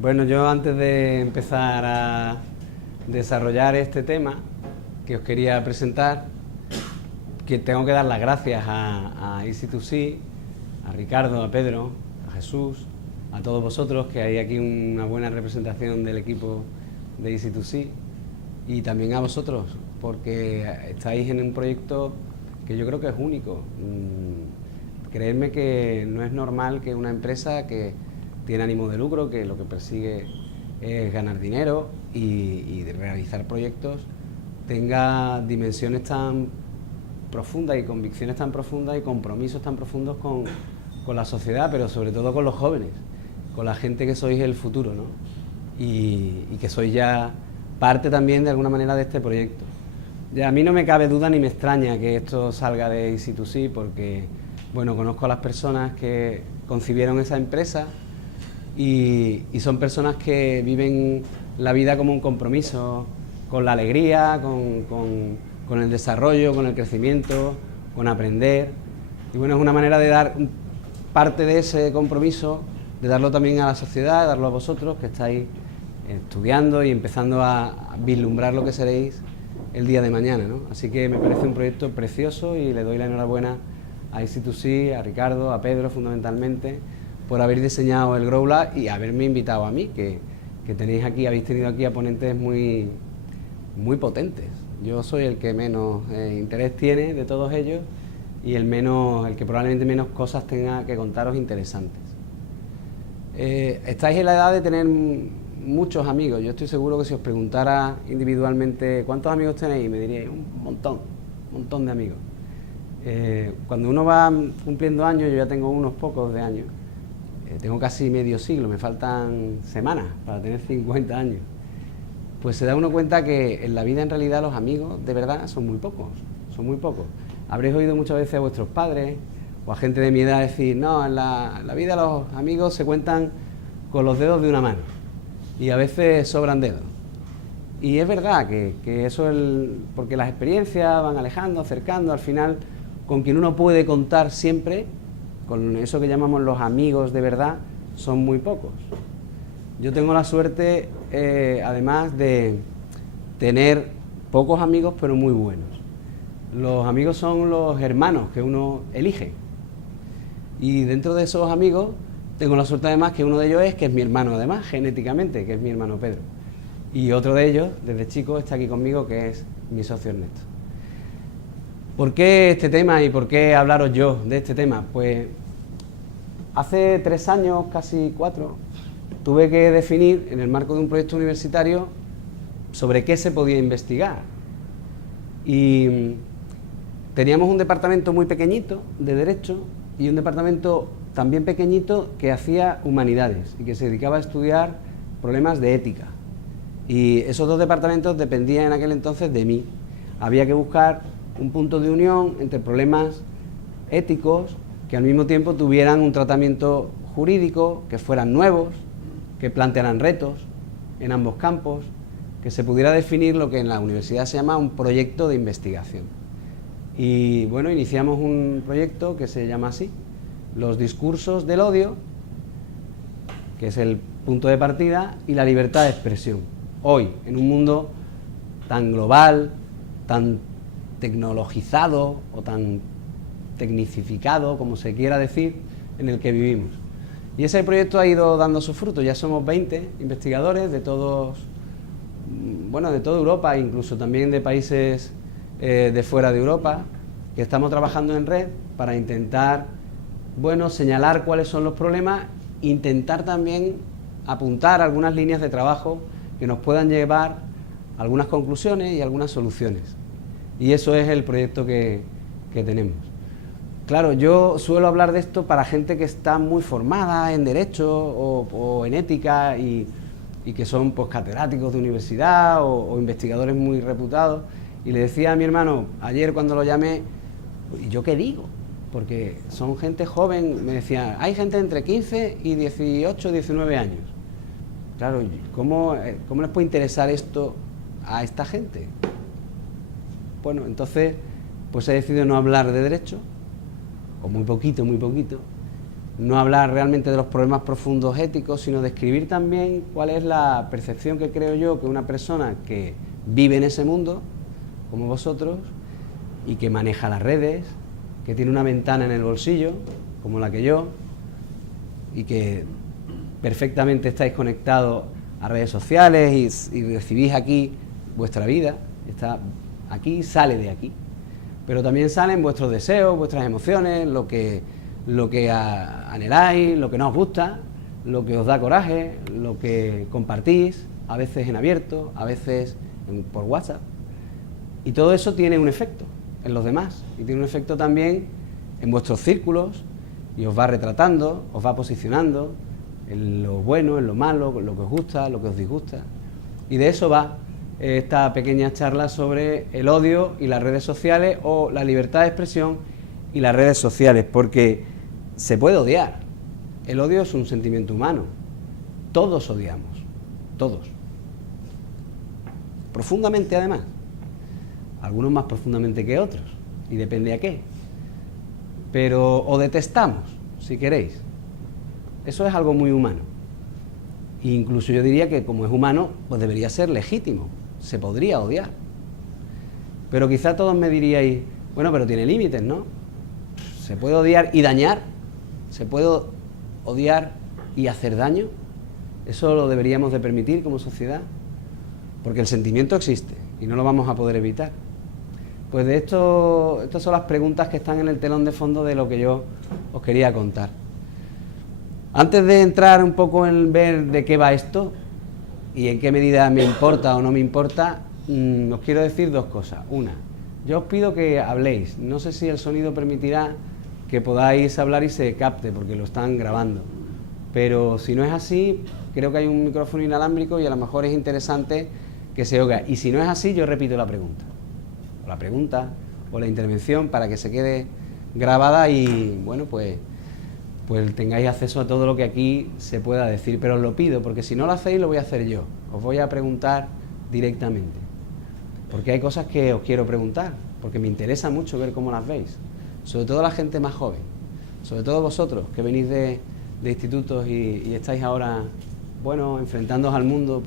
Bueno, yo antes de empezar a desarrollar este tema que os quería presentar, que tengo que dar las gracias a Easy2C, a Ricardo, a Pedro, a Jesús, a todos vosotros, que hay aquí una buena representación del equipo de Easy2C, y también a vosotros, porque estáis en un proyecto que yo creo que es único. Creedme que no es normal que una empresa que tiene ánimo de lucro, que lo que persigue es ganar dinero y de realizar proyectos, tenga dimensiones tan profundas y convicciones tan profundas y compromisos tan profundos con la sociedad, pero sobre todo con los jóvenes, con la gente que sois el futuro, ¿no? Y que sois ya parte también de alguna manera de este proyecto. Ya, a mí no me cabe duda ni me extraña que esto salga de Easy2C, porque bueno, conozco a las personas que concibieron esa empresa y son personas que viven la vida como un compromiso, con la alegría, con el desarrollo, con el crecimiento, con aprender. Y bueno, es una manera de dar parte de ese compromiso, de darlo también a la sociedad, de darlo a vosotros que estáis estudiando y empezando a vislumbrar lo que seréis el día de mañana, ¿no? Así que me parece un proyecto precioso y le doy la enhorabuena a Easy2C, a Ricardo, a Pedro fundamentalmente, por haber diseñado el Grow Lab y haberme invitado a mí, que tenéis aquí, habéis tenido aquí a ponentes muy potentes. Yo soy el que menos interés tiene de todos ellos y el que probablemente menos cosas tenga que contaros interesantes. Estáis en la edad de tener muchos amigos. Yo estoy seguro que si os preguntara individualmente ¿cuántos amigos tenéis? Me diríais un montón de amigos. Cuando uno va cumpliendo años, yo ya tengo unos pocos de años, tengo casi medio siglo, me faltan semanas para tener 50 años, pues se da uno cuenta que en la vida en realidad los amigos de verdad son muy pocos. Habréis oído muchas veces a vuestros padres o a gente de mi edad decir, no, en la vida los amigos se cuentan con los dedos de una mano y a veces sobran dedos. Y es verdad que eso es porque las experiencias van alejando, acercando, al final con quien uno puede contar siempre, con eso que llamamos los amigos de verdad, son muy pocos. Yo tengo la suerte, además, de tener pocos amigos, pero muy buenos. Los amigos son los hermanos que uno elige. Y dentro de esos amigos, tengo la suerte además que uno de ellos es mi hermano, además, genéticamente, que es mi hermano Pedro. Y otro de ellos, desde chico, está aquí conmigo, que es mi socio Ernesto. ¿Por qué este tema y por qué hablaros yo de este tema? Pues hace 3 años, casi 4, tuve que definir, en el marco de un proyecto universitario, sobre qué se podía investigar. Y teníamos un departamento muy pequeñito de Derecho y un departamento también pequeñito que hacía Humanidades y que se dedicaba a estudiar problemas de ética. Y esos dos departamentos dependían en aquel entonces de mí. Había que buscar un punto de unión entre problemas éticos que al mismo tiempo tuvieran un tratamiento jurídico, que fueran nuevos, que plantearan retos en ambos campos, que se pudiera definir lo que en la universidad se llama un proyecto de investigación. Y bueno, iniciamos un proyecto que se llama así, los discursos del odio, que es el punto de partida, y la libertad de expresión. Hoy, en un mundo tan global, tan tecnologizado o tan tecnificado, como se quiera decir, en el que vivimos. Y ese proyecto ha ido dando sus frutos. Ya somos 20 investigadores de toda Europa, incluso también de países de fuera de Europa, que estamos trabajando en red para intentar, señalar cuáles son los problemas, intentar también apuntar algunas líneas de trabajo que nos puedan llevar a algunas conclusiones y algunas soluciones. Y eso es el proyecto que tenemos. Claro, yo suelo hablar de esto para gente que está muy formada en Derecho o en Ética y que son pues catedráticos de universidad o investigadores muy reputados. Y le decía a mi hermano, ayer cuando lo llamé, ¿y yo qué digo? Porque son gente joven, me decía, hay gente entre 15 y 18, 19 años. Claro, ¿cómo les puede interesar esto a esta gente? Bueno, entonces, pues he decidido no hablar de Derecho, o muy poquito, no hablar realmente de los problemas profundos éticos, sino describir también cuál es la percepción que creo yo que una persona que vive en ese mundo, como vosotros, y que maneja las redes, que tiene una ventana en el bolsillo, como la que yo, y que perfectamente estáis conectados a redes sociales y recibís aquí vuestra vida, está aquí, sale de aquí. Pero también salen vuestros deseos, vuestras emociones, lo que anheláis, lo que no os gusta, lo que os da coraje, lo que compartís, a veces en abierto, a veces por WhatsApp. Y todo eso tiene un efecto en los demás y tiene un efecto también en vuestros círculos y os va retratando, os va posicionando en lo bueno, en lo malo, en lo que os gusta, lo que os disgusta. Y de eso va esta pequeña charla sobre el odio y las redes sociales, o la libertad de expresión y las redes sociales, porque se puede odiar. El odio es un sentimiento humano. Todos odiamos, todos. Profundamente además. Algunos más profundamente que otros, y depende a qué. Pero o detestamos, si queréis. Eso es algo muy humano. E incluso yo diría que como es humano, pues debería ser legítimo. Se podría odiar. Pero quizá todos me diríais, bueno, pero tiene límites, ¿no? ¿Se puede odiar y dañar? ¿Se puede odiar y hacer daño? ¿Eso lo deberíamos de permitir como sociedad? Porque el sentimiento existe y no lo vamos a poder evitar. Pues de esto, estas son las preguntas que están en el telón de fondo de lo que yo os quería contar. Antes de entrar un poco en ver de qué va esto y en qué medida me importa o no me importa, os quiero decir dos cosas. Una, yo os pido que habléis. No sé si el sonido permitirá que podáis hablar y se capte, porque lo están grabando. Pero si no es así, creo que hay un micrófono inalámbrico y a lo mejor es interesante que se oiga. Y si no es así, yo repito la pregunta. O la pregunta o la intervención para que se quede grabada y, bueno, pues tengáis acceso a todo lo que aquí se pueda decir. Pero os lo pido, porque si no lo hacéis, lo voy a hacer yo. Os voy a preguntar directamente. Porque hay cosas que os quiero preguntar, porque me interesa mucho ver cómo las veis. Sobre todo la gente más joven, sobre todo vosotros que venís de institutos y estáis ahora, bueno, enfrentándoos al mundo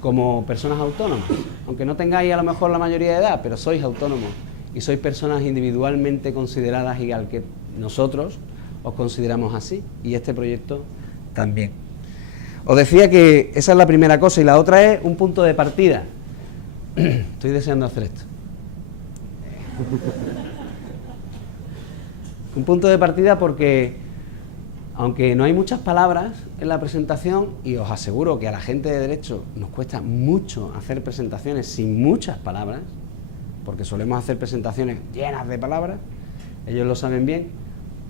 como personas autónomas, aunque no tengáis a lo mejor la mayoría de edad, pero sois autónomos y sois personas individualmente consideradas y al que nosotros os consideramos así, y este proyecto también. Os decía que esa es la primera cosa, y la otra es un punto de partida. Estoy deseando hacer esto. Un punto de partida porque, aunque no hay muchas palabras en la presentación, y os aseguro que a la gente de Derecho nos cuesta mucho hacer presentaciones sin muchas palabras, porque solemos hacer presentaciones llenas de palabras, ellos lo saben bien,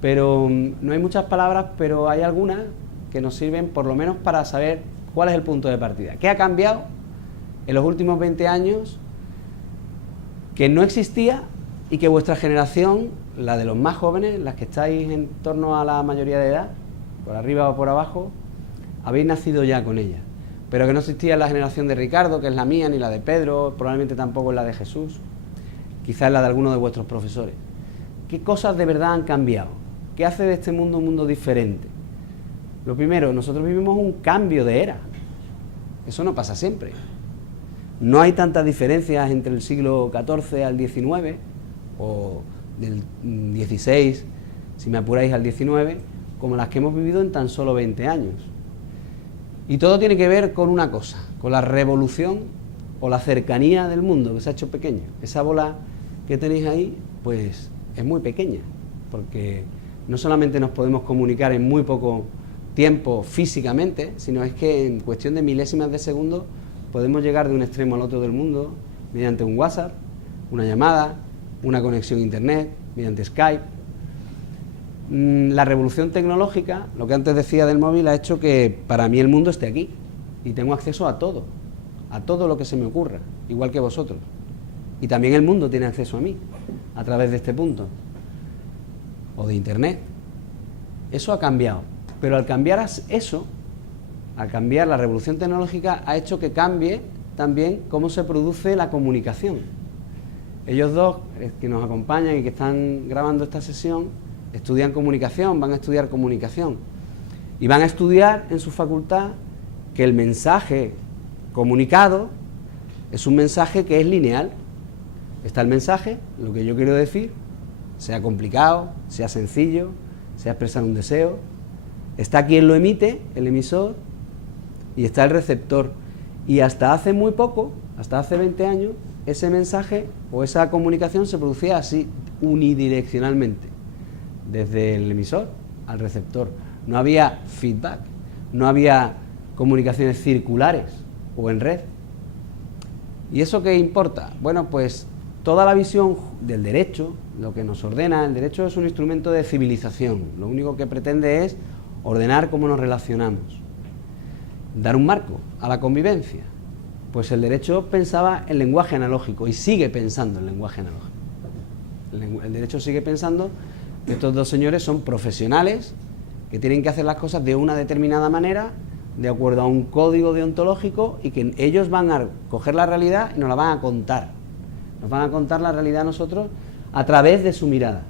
pero no hay muchas palabras, pero hay algunas que nos sirven por lo menos para saber cuál es el punto de partida. ¿Qué ha cambiado en los últimos 20 años que no existía y que vuestra generación, la de los más jóvenes, las que estáis en torno a la mayoría de edad, por arriba o por abajo, habéis nacido ya con ella? Pero que no existía en la generación de Ricardo, que es la mía, ni la de Pedro, probablemente tampoco en la de Jesús, quizás en la de alguno de vuestros profesores. ¿Qué cosas de verdad han cambiado? ¿Qué hace de este mundo un mundo diferente? Lo primero, nosotros vivimos un cambio de era. Eso no pasa siempre. No hay tantas diferencias entre el siglo XIV al XIX, o del XVI, si me apuráis, al XIX, como las que hemos vivido en tan solo 20 años. Y todo tiene que ver con una cosa, con la revolución o la cercanía del mundo, que se ha hecho pequeño. Esa bola que tenéis ahí, pues es muy pequeña, porque no solamente nos podemos comunicar en muy poco tiempo físicamente, sino es que en cuestión de milésimas de segundo podemos llegar de un extremo al otro del mundo mediante un WhatsApp, una llamada, una conexión a internet, mediante Skype. La revolución tecnológica, lo que antes decía del móvil, ha hecho que para mí el mundo esté aquí y tengo acceso a todo lo que se me ocurra, igual que vosotros. Y también el mundo tiene acceso a mí a través de este punto o de internet. Eso ha cambiado, pero al cambiar eso, al cambiar la revolución tecnológica, ha hecho que cambie también cómo se produce la comunicación. Ellos dos que nos acompañan y que están grabando esta sesión estudian comunicación, van a estudiar comunicación y van a estudiar en su facultad que el mensaje comunicado es un mensaje que es lineal. Está el mensaje, lo que yo quiero decir, sea complicado, sea sencillo, sea expresar un deseo. Está quien lo emite, el emisor, y está el receptor. Y hasta hace muy poco, hasta hace 20 años, ese mensaje o esa comunicación se producía así, unidireccionalmente, desde el emisor al receptor. No había feedback, no había comunicaciones circulares o en red. ¿Y eso qué importa? Bueno, pues toda la visión del derecho, lo que nos ordena, el derecho es un instrumento de civilización. Lo único que pretende es ordenar cómo nos relacionamos, dar un marco a la convivencia. Pues el derecho pensaba en lenguaje analógico y sigue pensando en lenguaje analógico. El derecho sigue pensando que estos dos señores son profesionales que tienen que hacer las cosas de una determinada manera, de acuerdo a un código deontológico, y que ellos van a coger la realidad y nos la van a contar. Nos van a contar la realidad a nosotros a través de su mirada.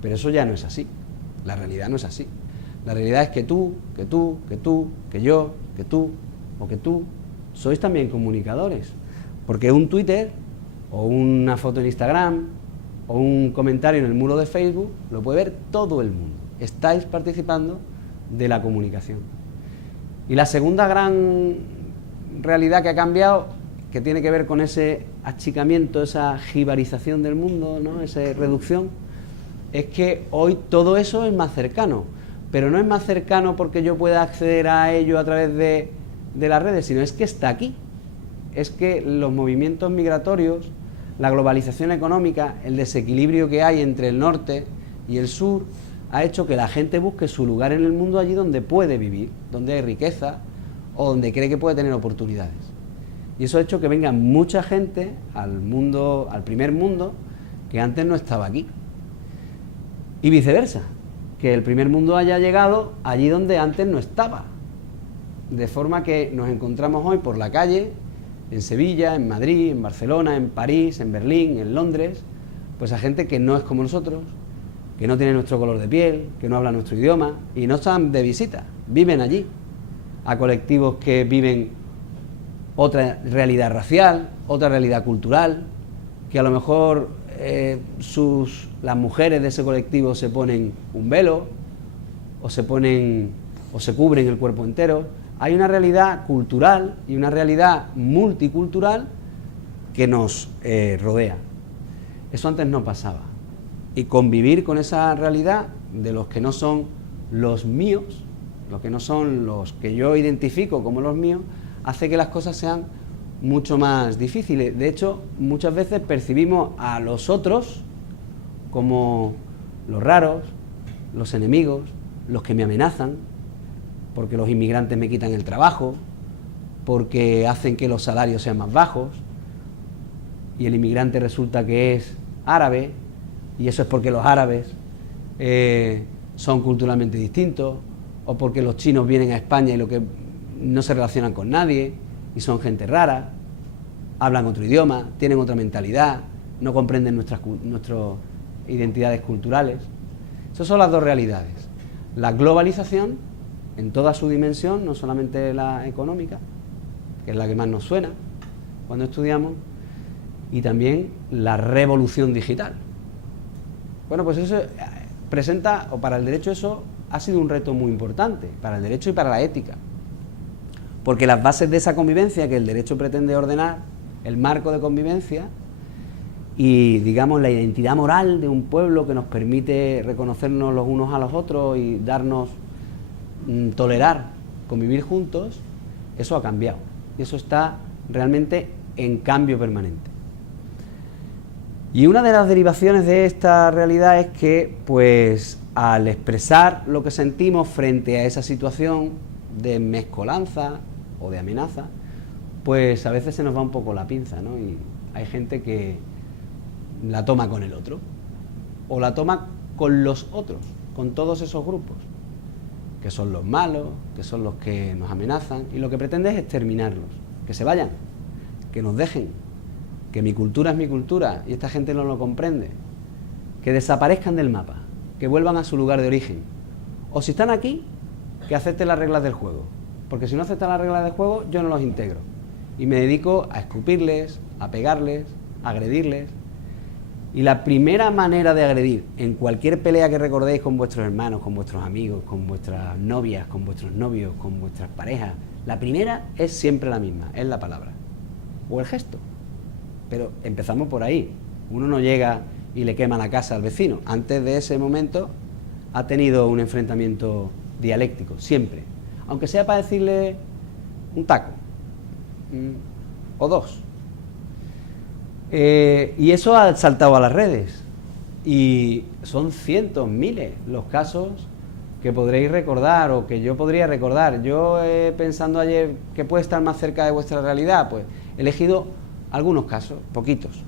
Pero eso ya no es así. La realidad no es así. La realidad es que tú, que tú, que tú, que yo, que tú o que tú sois también comunicadores. Porque un Twitter o una foto en Instagram o un comentario en el muro de Facebook lo puede ver todo el mundo. Estáis participando de la comunicación. Y la segunda gran realidad que ha cambiado, que tiene que ver con ese achicamiento, esa jibarización del mundo, ¿no?, esa reducción, es que hoy todo eso es más cercano. Pero no es más cercano porque yo pueda acceder a ello a través de las redes, sino es que está aquí. Es que los movimientos migratorios, la globalización económica, el desequilibrio que hay entre el norte y el sur, ha hecho que la gente busque su lugar en el mundo allí donde puede vivir, donde hay riqueza o donde cree que puede tener oportunidades. Y eso ha hecho que venga mucha gente al mundo, al primer mundo, que antes no estaba aquí. Y viceversa, que el primer mundo haya llegado allí donde antes no estaba. De forma que nos encontramos hoy por la calle, en Sevilla, en Madrid, en Barcelona, en París, en Berlín, en Londres, pues a gente que no es como nosotros, que no tiene nuestro color de piel, que no habla nuestro idioma, y no están de visita, viven allí. A colectivos que viven otra realidad racial, otra realidad cultural, que a lo mejor las mujeres de ese colectivo se ponen un velo, o se cubren el cuerpo entero. Hay una realidad cultural y una realidad multicultural que nos rodea. Eso antes no pasaba. Y convivir con esa realidad de los que no son los míos, los que no son los que yo identifico como los míos, hace que las cosas sean mucho más difíciles. De hecho, muchas veces percibimos a los otros como los raros, los enemigos, los que me amenazan, porque los inmigrantes me quitan el trabajo, porque hacen que los salarios sean más bajos, y el inmigrante resulta que es árabe, y eso es porque los árabes son culturalmente distintos, o porque los chinos vienen a España y no se relacionan con nadie, y son gente rara, hablan otro idioma, tienen otra mentalidad, no comprenden nuestras identidades culturales. Esas son las dos realidades. La globalización, en toda su dimensión, no solamente la económica, que es la que más nos suena cuando estudiamos, y también la revolución digital. Bueno, pues eso presenta, o para el derecho eso ha sido un reto muy importante, para el derecho y para la ética. Porque las bases de esa convivencia que el derecho pretende ordenar, el marco de convivencia y, digamos, la identidad moral de un pueblo que nos permite reconocernos los unos a los otros y darnos, tolerar, convivir juntos, eso ha cambiado. Y eso está realmente en cambio permanente. Y una de las derivaciones de esta realidad es que, pues, al expresar lo que sentimos frente a esa situación de mezcolanza o de amenaza, pues a veces se nos va un poco la pinza, ¿no? Y hay gente que la toma con el otro, o la toma con los otros, con todos esos grupos, que son los malos, que son los que nos amenazan, y lo que pretende es exterminarlos, que se vayan, que nos dejen, que mi cultura es mi cultura y esta gente no lo comprende, que desaparezcan del mapa. que vuelvan a su lugar de origen. O si están aquí, que acepten las reglas del juego. Porque si no aceptan las reglas del juego, yo no los integro. Y me dedico a escupirles, a pegarles, a agredirles. Y la primera manera de agredir en cualquier pelea que recordéis con vuestros hermanos, con vuestros amigos, con vuestras novias, con vuestros novios, con vuestras parejas, la primera es siempre la misma, es la palabra o el gesto. Pero empezamos por ahí. Uno no llega y le quema la casa al vecino. Antes de ese momento ha tenido un enfrentamiento dialéctico, siempre. Aunque sea para decirle un taco o dos. Y eso ha saltado a las redes y son cientos, miles los casos que podréis recordar o que yo podría recordar. Yo pensando ayer que puede estar más cerca de vuestra realidad, pues he elegido algunos casos, poquitos,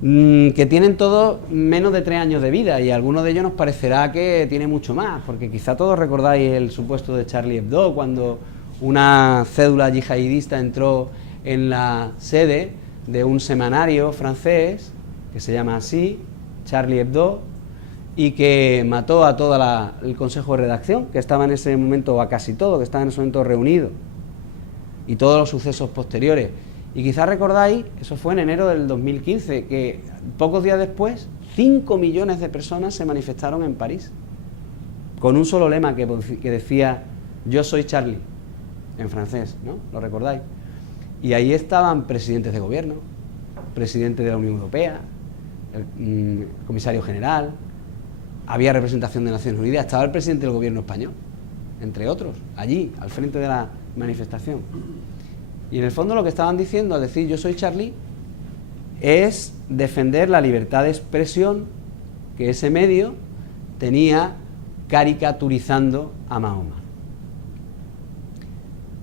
que tienen todos menos de 3 años de vida y a algunos de ellos nos parecerá que tiene mucho más, porque quizá todos recordáis el supuesto de Charlie Hebdo, cuando una cédula yihadista entró en la sede de un semanario francés que se llama así, Charlie Hebdo, y que mató a todo el consejo de redacción, que estaba en ese momento, o a casi todo, que estaba en ese momento reunido, y todos los sucesos posteriores. Y quizás recordáis, eso fue en enero del 2015, que pocos días después 5 millones de personas se manifestaron en París, con un solo lema que decía, yo soy Charlie, en francés, ¿no? ¿Lo recordáis? Y ahí estaban presidentes de gobierno, presidente de la Unión Europea, el comisario general, había representación de Naciones Unidas, estaba el presidente del gobierno español, entre otros, allí, al frente de la manifestación. Y en el fondo lo que estaban diciendo al decir yo soy Charlie es defender la libertad de expresión que ese medio tenía caricaturizando a Mahoma.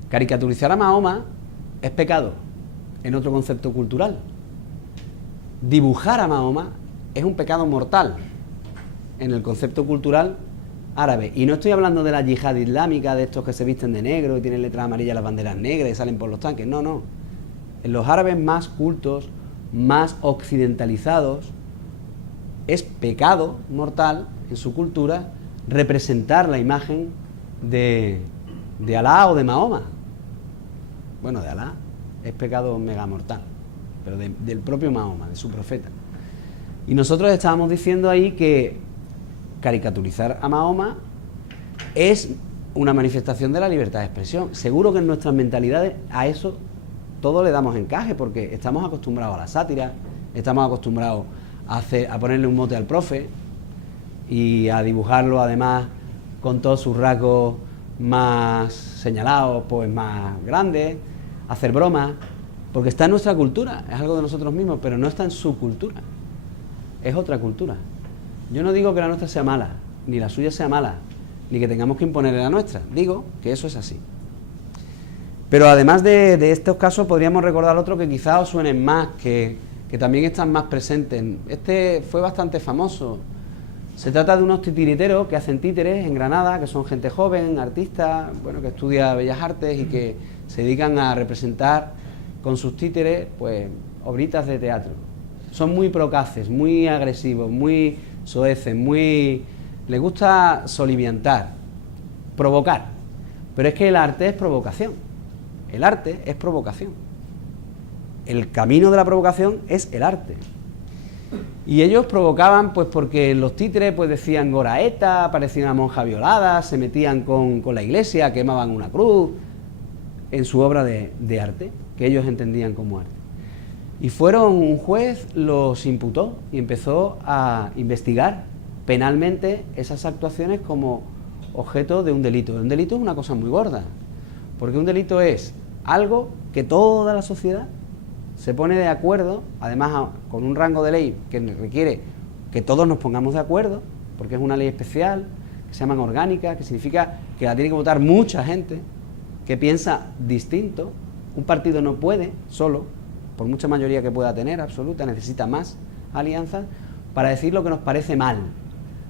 Caricaturizar a Mahoma es pecado en otro concepto cultural. Dibujar a Mahoma es un pecado mortal en el concepto cultural árabe. Y no estoy hablando de la yihad islámica, de estos que se visten de negro y tienen letras amarillas las banderas negras y salen por los tanques. No, no. En los árabes más cultos, más occidentalizados, es pecado mortal en su cultura representar la imagen de Alá o de Mahoma. Bueno, de Alá es pecado mega mortal, pero del propio Mahoma, de su profeta. Y nosotros estábamos diciendo ahí que caricaturizar a Mahoma es una manifestación de la libertad de expresión. Seguro que en nuestras mentalidades a eso todo le damos encaje, porque estamos acostumbrados a la sátira, estamos acostumbrados a ponerle un mote al profe y a dibujarlo además con todos sus rasgos más señalados, pues más grandes, hacer bromas, porque está en nuestra cultura, es algo de nosotros mismos, pero no está en su cultura, es otra cultura. Yo no digo que la nuestra sea mala, ni la suya sea mala, ni que tengamos que imponerle la nuestra, digo que eso es así. Pero además de estos casos podríamos recordar otro que quizás os suenen más, que también están más presentes. Este fue bastante famoso. Se trata de unos titiriteros que hacen títeres en Granada, que son gente joven, artistas, bueno, que estudia Bellas Artes y que se dedican a representar con sus títeres, pues, obritas de teatro. Son muy procaces, muy agresivos, muy soeces, les gusta soliviantar, provocar. Pero es que el arte es provocación. El arte es provocación. El camino de la provocación es el arte. Y ellos provocaban pues porque los títeres pues decían Goraeta, aparecía una monja violada, se metían con la iglesia, quemaban una cruz, en su obra de arte, que ellos entendían como arte. Y un juez los imputó y empezó a investigar penalmente esas actuaciones como objeto de un delito. Un delito es una cosa muy gorda, porque un delito es algo que toda la sociedad se pone de acuerdo, además con un rango de ley que requiere que todos nos pongamos de acuerdo, porque es una ley especial, que se llaman orgánicas, que significa que la tiene que votar mucha gente, que piensa distinto. Un partido no puede solo, por mucha mayoría que pueda tener, absoluta, necesita más alianzas para decir lo que nos parece mal,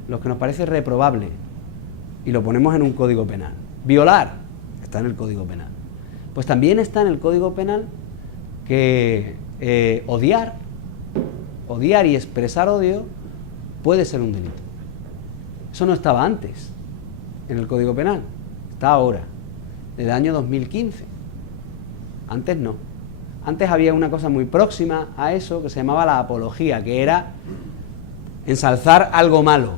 lo que nos parece reprobable, y lo ponemos en un código penal. Violar está en el código penal. Pues también está en el código penal que odiar y expresar odio puede ser un delito. Eso no estaba antes en el Código Penal, está ahora, desde el año 2015. Antes no. Antes había una cosa muy próxima a eso que se llamaba la apología, que era ensalzar algo malo,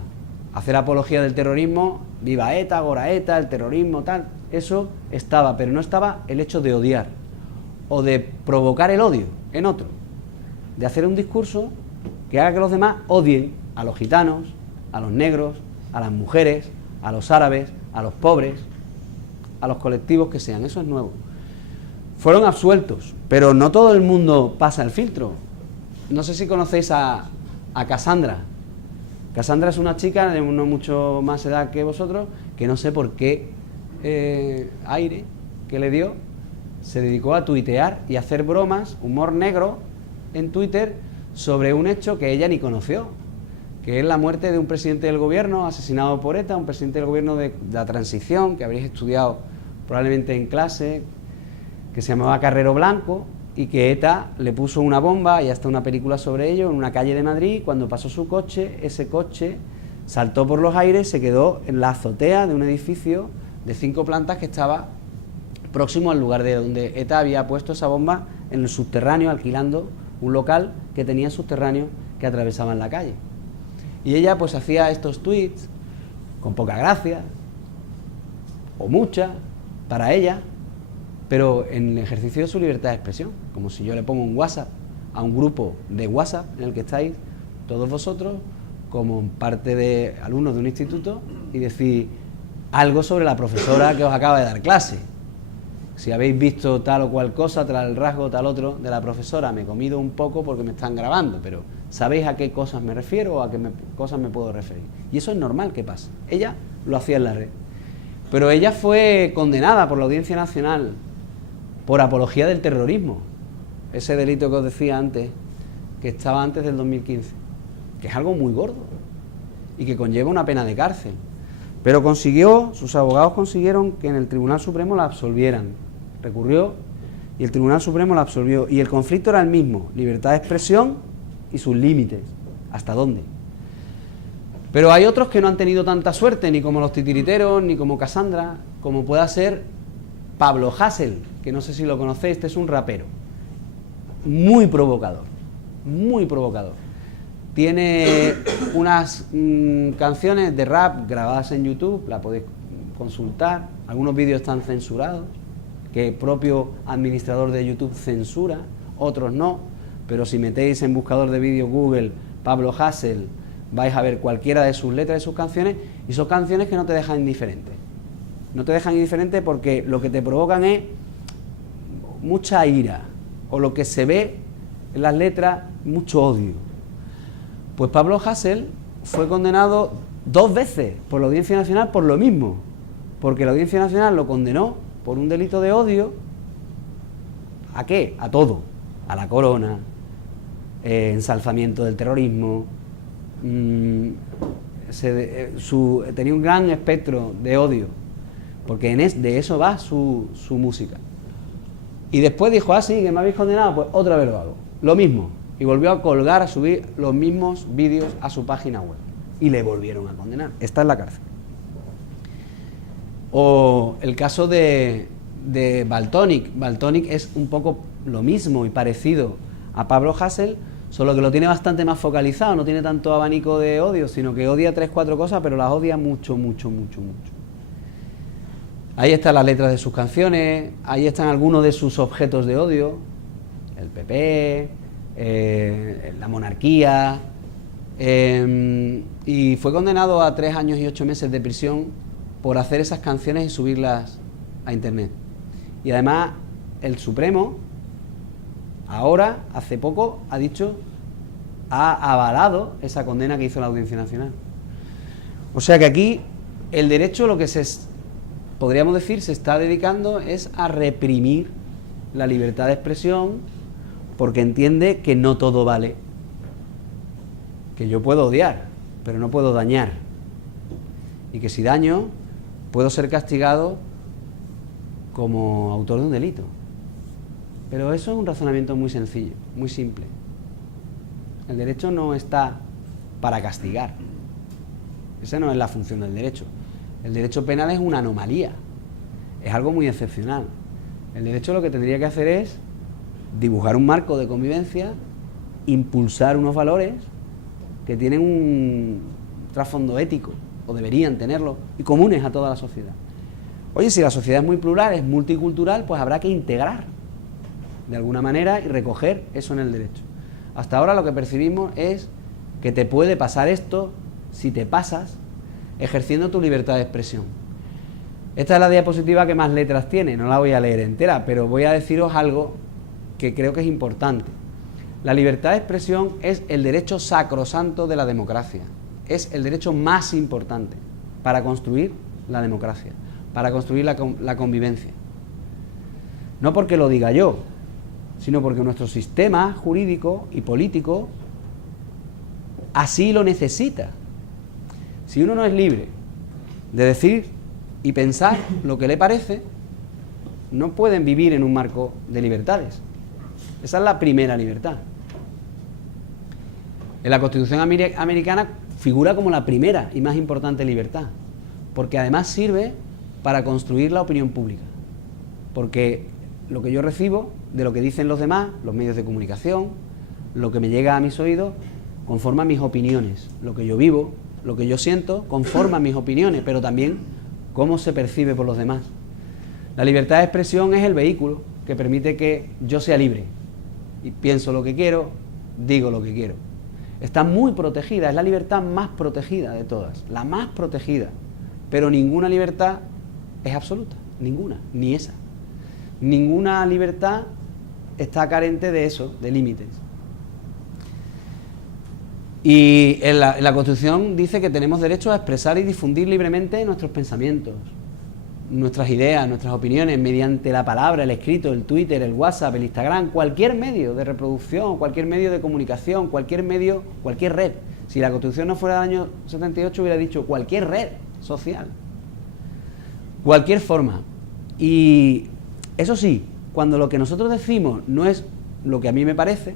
hacer apología del terrorismo, viva ETA, gora ETA, el terrorismo, tal. Eso estaba, pero no estaba el hecho de odiar o de provocar el odio en otro, de hacer un discurso que haga que los demás odien a los gitanos, a los negros, a las mujeres, a los árabes, a los pobres, a los colectivos que sean. Eso es nuevo. Fueron absueltos, pero no todo el mundo pasa el filtro. No sé si conocéis a Cassandra. Cassandra es una chica de no mucho más edad que vosotros, que no sé por qué aire que le dio, se dedicó a tuitear y a hacer bromas, humor negro, en Twitter, sobre un hecho que ella ni conoció, que es la muerte de un presidente del gobierno asesinado por ETA, un presidente del gobierno de la transición, que habréis estudiado probablemente en clase, que se llamaba Carrero Blanco, y que ETA le puso una bomba, y hasta una película sobre ello, en una calle de Madrid. Cuando pasó su coche, ese coche saltó por los aires, se quedó en la azotea de un edificio de 5 plantas que estaba próximo al lugar de donde ETA había puesto esa bomba, en el subterráneo, alquilando un local que tenía subterráneo que atravesaban la calle. Y ella pues hacía estos tweets con poca gracia, o mucha, para ella, pero en el ejercicio de su libertad de expresión, como si yo le pongo un WhatsApp a un grupo de WhatsApp en el que estáis todos vosotros, como parte de alumnos de un instituto, y decir algo sobre la profesora que os acaba de dar clase. Si habéis visto tal o cual cosa, tal rasgo, tal otro de la profesora, me he comido un poco porque me están grabando, pero ¿sabéis a qué cosas me refiero o a qué cosas me puedo referir? Y eso es normal que pase. Ella lo hacía en la red. Pero ella fue condenada por la Audiencia Nacional por apología del terrorismo, ese delito que os decía antes, que estaba antes del 2015, que es algo muy gordo y que conlleva una pena de cárcel. Pero sus abogados consiguieron que en el Tribunal Supremo la absolvieran. Recurrió y el Tribunal Supremo la absolvió. Y el conflicto era el mismo, libertad de expresión y sus límites. ¿Hasta dónde? Pero hay otros que no han tenido tanta suerte, ni como los titiriteros, ni como Cassandra, como pueda ser Pablo Hasél, que no sé si lo conocéis, este es un rapero. Muy provocador, muy provocador. Tiene unas canciones de rap grabadas en YouTube, la podéis consultar. Algunos vídeos están censurados, que el propio administrador de YouTube censura, otros no, pero si metéis en buscador de vídeos Google Pablo Hasél, vais a ver cualquiera de sus letras, de sus canciones, y son canciones que no te dejan indiferente. No te dejan indiferente porque lo que te provocan es mucha ira, o lo que se ve en las letras, mucho odio. Pues Pablo Hasél fue condenado 2 veces por la Audiencia Nacional por lo mismo, porque la Audiencia Nacional lo condenó por un delito de odio. ¿A qué? A todo. A la corona, ensalzamiento del terrorismo, tenía un gran espectro de odio, porque de eso va su música. Y después dijo, sí, que me habéis condenado, pues otra vez lo hago. Lo mismo. Y volvió a colgar, a subir los mismos vídeos a su página web. Y le volvieron a condenar. Está en la cárcel. O el caso de Valtònyc. Valtònyc es un poco lo mismo y parecido a Pablo Hasél, solo que lo tiene bastante más focalizado, no tiene tanto abanico de odio, sino que odia 3 o 4 cosas, pero las odia mucho, mucho, mucho, mucho. Ahí están las letras de sus canciones, ahí están algunos de sus objetos de odio, el PP, la monarquía, y fue condenado a 3 años y 8 meses de prisión por hacer esas canciones y subirlas a internet. Y además el Supremo, ahora, hace poco, ha avalado esa condena que hizo la Audiencia Nacional. O sea que aquí el derecho, lo que podríamos decir, se está dedicando es a reprimir la libertad de expresión, porque entiende que no todo vale, que yo puedo odiar, pero no puedo dañar, y que si daño, puedo ser castigado como autor de un delito. Pero eso es un razonamiento muy sencillo, muy simple. El derecho no está para castigar, Esa no es la función del derecho. El derecho penal es una anomalía, es algo muy excepcional. El derecho lo que tendría que hacer es dibujar un marco de convivencia, impulsar unos valores que tienen un trasfondo ético, o deberían tenerlo, y comunes a toda la sociedad. Oye, si la sociedad es muy plural, es multicultural, pues habrá que integrar de alguna manera y recoger eso en el derecho. Hasta ahora lo que percibimos es que te puede pasar esto si te pasas ejerciendo tu libertad de expresión. Esta es la diapositiva que más letras tiene, no la voy a leer entera, pero voy a deciros algo que creo que es importante. La libertad de expresión es el derecho sacrosanto de la democracia, es el derecho más importante para construir la democracia, para construir la convivencia. No porque lo diga yo, sino porque nuestro sistema jurídico y político así lo necesita. Si uno no es libre de decir y pensar lo que le parece, no pueden vivir en un marco de libertades. Esa es la primera libertad. En la Constitución americana figura como la primera y más importante libertad, porque además sirve para construir la opinión pública. Porque lo que yo recibo de lo que dicen los demás, los medios de comunicación, lo que me llega a mis oídos, conforma mis opiniones. Lo que yo vivo, lo que yo siento, conforma mis opiniones, pero también cómo se percibe por los demás. La libertad de expresión es el vehículo que permite que yo sea libre y pienso lo que quiero, digo lo que quiero. Está muy protegida, es la libertad más protegida de todas, la más protegida, pero ninguna libertad es absoluta, ninguna, ni esa. Ninguna libertad está carente de eso, de límites. Y en la Constitución dice que tenemos derecho a expresar y difundir libremente nuestros pensamientos, nuestras ideas, nuestras opiniones, mediante la palabra, el escrito, el Twitter, el WhatsApp, el Instagram, cualquier medio de reproducción, cualquier medio de comunicación, cualquier medio, cualquier red. Si la Constitución no fuera del año 78 hubiera dicho cualquier red social, cualquier forma. Y eso sí, cuando lo que nosotros decimos no es lo que a mí me parece,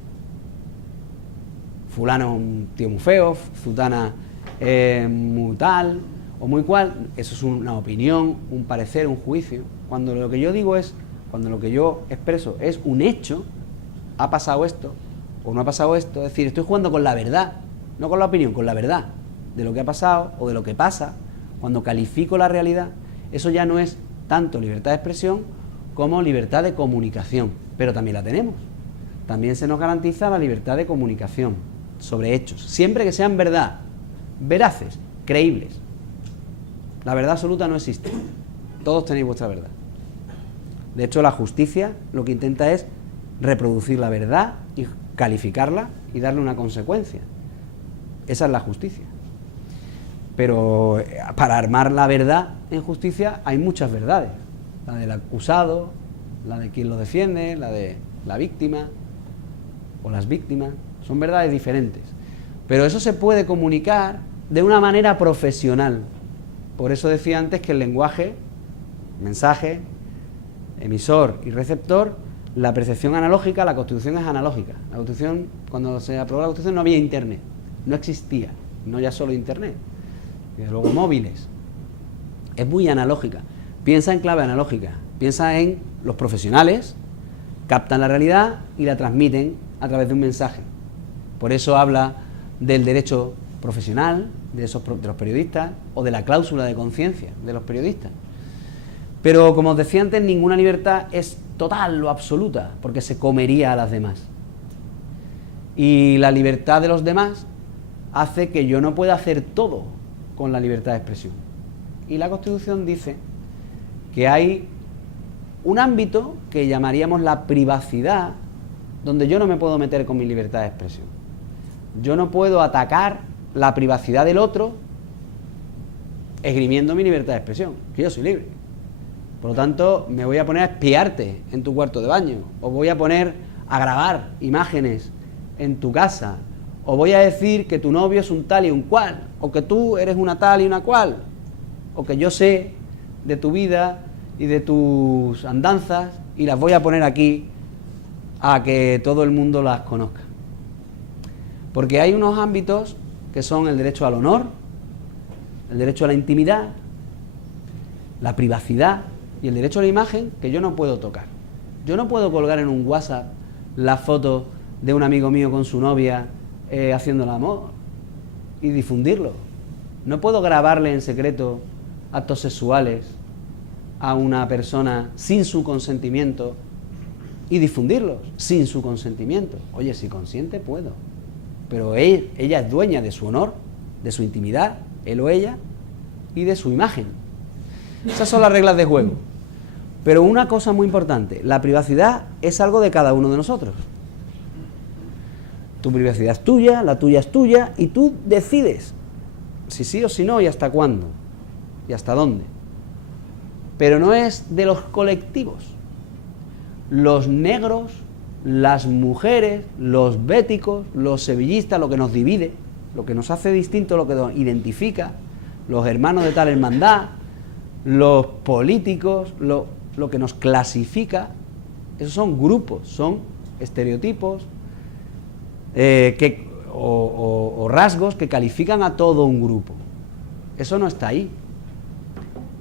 fulano es un tío muy feo, zutana muy tal o muy cual, eso es una opinión, un parecer, un juicio. Cuando lo que yo digo es, cuando lo que yo expreso es un hecho, ha pasado esto o no ha pasado esto, es decir, estoy jugando con la verdad, no con la opinión, con la verdad de lo que ha pasado o de lo que pasa. Cuando califico la realidad, eso ya no es tanto libertad de expresión como libertad de comunicación, pero también la tenemos. También se nos garantiza la libertad de comunicación sobre hechos, siempre que sean verdad, veraces, creíbles. La verdad absoluta no existe, todos tenéis vuestra verdad. De hecho, la justicia lo que intenta es reproducir la verdad y calificarla y darle una consecuencia. Esa es la justicia. Pero para armar la verdad en justicia hay muchas verdades. La del acusado, la de quien lo defiende, la de la víctima o las víctimas. Son verdades diferentes. Pero eso se puede comunicar de una manera profesional. Por eso decía antes que el lenguaje, mensaje, emisor y receptor, la percepción analógica, la Constitución es analógica. La Constitución, cuando se aprobó la Constitución no había Internet, no existía, no ya solo Internet, y luego móviles. Es muy analógica. Piensa en clave analógica, piensa en los profesionales, captan la realidad y la transmiten a través de un mensaje. Por eso habla del derecho profesional de los periodistas o de la cláusula de conciencia de los periodistas. Pero como os decía antes, ninguna libertad es total o absoluta, porque se comería a las demás. Y la libertad de los demás hace que yo no pueda hacer todo con la libertad de expresión. Y la Constitución dice que hay un ámbito que llamaríamos la privacidad, donde yo no me puedo meter con mi libertad de expresión. Yo no puedo atacar la privacidad del otro esgrimiendo mi libertad de expresión, que yo soy libre. Por lo tanto, me voy a poner a espiarte en tu cuarto de baño, o voy a poner a grabar imágenes en tu casa, o voy a decir que tu novio es un tal y un cual, o que tú eres una tal y una cual, o que yo sé de tu vida y de tus andanzas y las voy a poner aquí a que todo el mundo las conozca. Porque hay unos ámbitos que son el derecho al honor, el derecho a la intimidad, la privacidad y el derecho a la imagen que yo no puedo tocar. Yo no puedo colgar en un WhatsApp la foto de un amigo mío con su novia haciendo el amor y difundirlo. No puedo grabarle en secreto actos sexuales a una persona sin su consentimiento y difundirlos sin su consentimiento. Oye, si consiente puedo, pero ella es dueña de su honor, de su intimidad, él o ella, y de su imagen. Esas son las reglas de juego. Pero una cosa muy importante, la privacidad es algo de cada uno de nosotros. Tu privacidad es tuya, la tuya es tuya, y tú decides si sí o si no, y hasta cuándo, y hasta dónde. Pero no es de los colectivos. Los negros, las mujeres, los béticos, los sevillistas, lo que nos divide, lo que nos hace distinto, lo que nos identifica, los hermanos de tal hermandad, los políticos, lo que nos clasifica, esos son grupos, son estereotipos o rasgos que califican a todo un grupo. Eso no está ahí.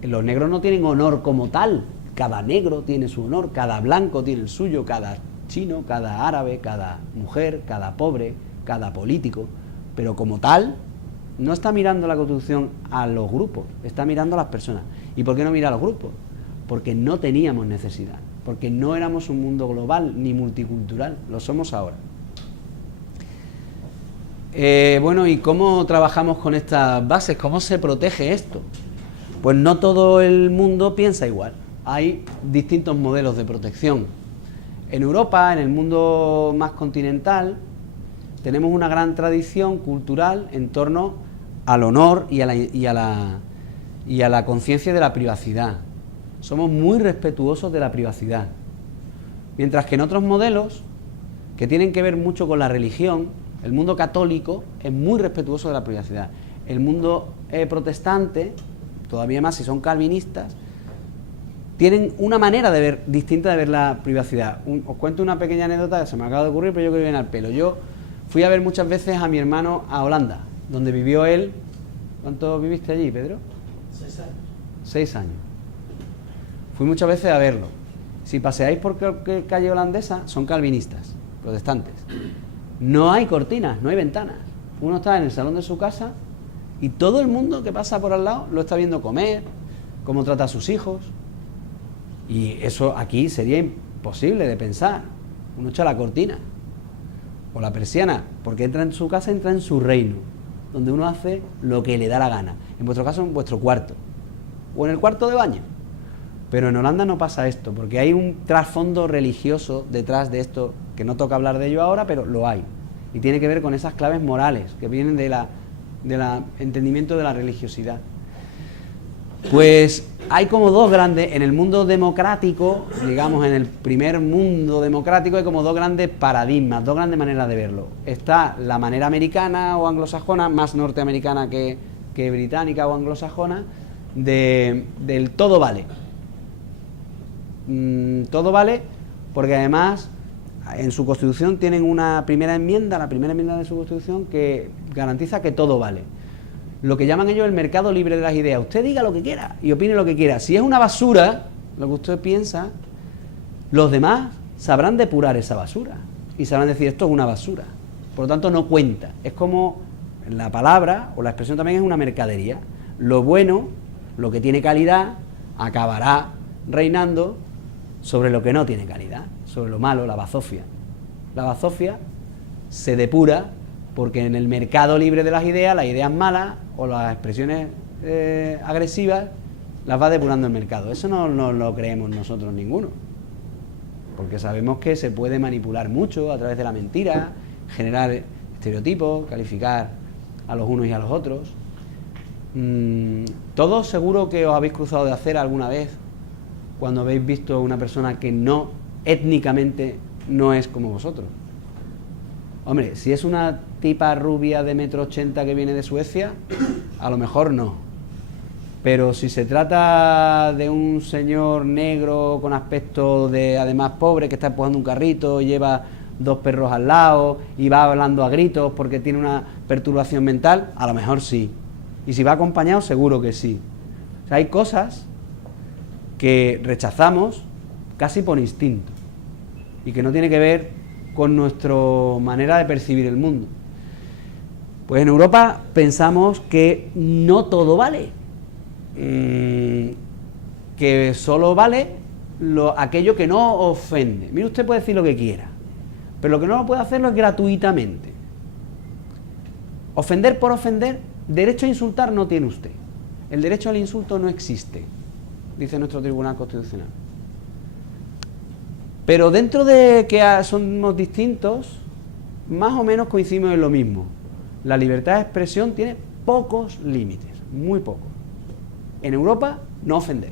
Los negros no tienen honor como tal. Cada negro tiene su honor, cada blanco tiene el suyo, cada chino, cada árabe, cada mujer, cada pobre, cada político. Pero como tal, no está mirando la Constitución a los grupos, está mirando a las personas. ¿Y por qué no mira a los grupos? Porque no teníamos necesidad, porque no éramos un mundo global ni multicultural, lo somos ahora. Bueno, ¿y cómo trabajamos con estas bases? ¿Cómo se protege esto? Pues no todo el mundo piensa igual. Hay distintos modelos de protección. En Europa, en el mundo más continental, tenemos una gran tradición cultural en torno al honor y a la conciencia de la privacidad. Somos muy respetuosos de la privacidad. Mientras que en otros modelos, que tienen que ver mucho con la religión, el mundo católico es muy respetuoso de la privacidad. El mundo protestante, todavía más si son calvinistas, tienen una manera de ver distinta de ver la privacidad. Os cuento una pequeña anécdota que se me acaba de ocurrir, pero yo creo que viene al pelo. Yo fui a ver muchas veces a mi hermano a Holanda, donde vivió él. ¿Cuánto viviste allí, Pedro? 6 años. 6 años. Fui muchas veces a verlo. Si paseáis por calle holandesa, son calvinistas, protestantes. No hay cortinas, no hay ventanas. Uno está en el salón de su casa y todo el mundo que pasa por al lado lo está viendo comer, cómo trata a sus hijos. Y eso aquí sería imposible de pensar. Uno echa la cortina o la persiana, porque entra en su casa, entra en su reino, donde uno hace lo que le da la gana. En vuestro caso, en vuestro cuarto o en el cuarto de baño. Pero en Holanda no pasa esto, porque hay un trasfondo religioso detrás de esto, que no toca hablar de ello ahora, pero lo hay. Y tiene que ver con esas claves morales que vienen del entendimiento de la religiosidad. Pues hay como dos grandes, en el mundo democrático, digamos en el primer mundo democrático, hay como dos grandes paradigmas, dos grandes maneras de verlo. Está la manera americana o anglosajona, más norteamericana que británica o anglosajona, del todo vale. Todo vale porque además en su Constitución tienen una primera enmienda, la primera enmienda de su Constitución, que garantiza que todo vale. Lo que llaman ellos el mercado libre de las ideas. Usted diga lo que quiera y opine lo que quiera. Si es una basura, lo que usted piensa, los demás sabrán depurar esa basura y sabrán decir esto es una basura. Por lo tanto no cuenta. Es como la palabra o la expresión también es una mercadería. Lo bueno, lo que tiene calidad, acabará reinando sobre lo que no tiene calidad, sobre lo malo, la bazofia. La bazofia se depura porque en el mercado libre de las ideas malas o las expresiones agresivas las va depurando el mercado. Eso no lo creemos nosotros ninguno, porque sabemos que se puede manipular mucho a través de la mentira, generar estereotipos, calificar a los unos y a los otros. Todos seguro que os habéis cruzado de acera alguna vez cuando habéis visto una persona que no, étnicamente, no es como vosotros. Hombre, si es una tipa rubia de 1,80 m que viene de Suecia, a lo mejor no. Pero si se trata de un señor negro con aspecto de, además, pobre, que está empujando un carrito, lleva 2 perros al lado y va hablando a gritos porque tiene una perturbación mental, a lo mejor sí. Y si va acompañado, seguro que sí. O sea, hay cosas que rechazamos casi por instinto y que no tiene que ver con nuestra manera de percibir el mundo. Pues en Europa pensamos que no todo vale, que solo vale aquello que no ofende. Mire, usted puede decir lo que quiera, pero lo que no lo puede hacerlo es gratuitamente. Ofender por ofender, derecho a insultar no tiene usted. El derecho al insulto no existe, dice nuestro Tribunal Constitucional. Pero dentro de que somos distintos, más o menos coincidimos en lo mismo. La libertad de expresión tiene pocos límites, muy pocos. En Europa, no ofender.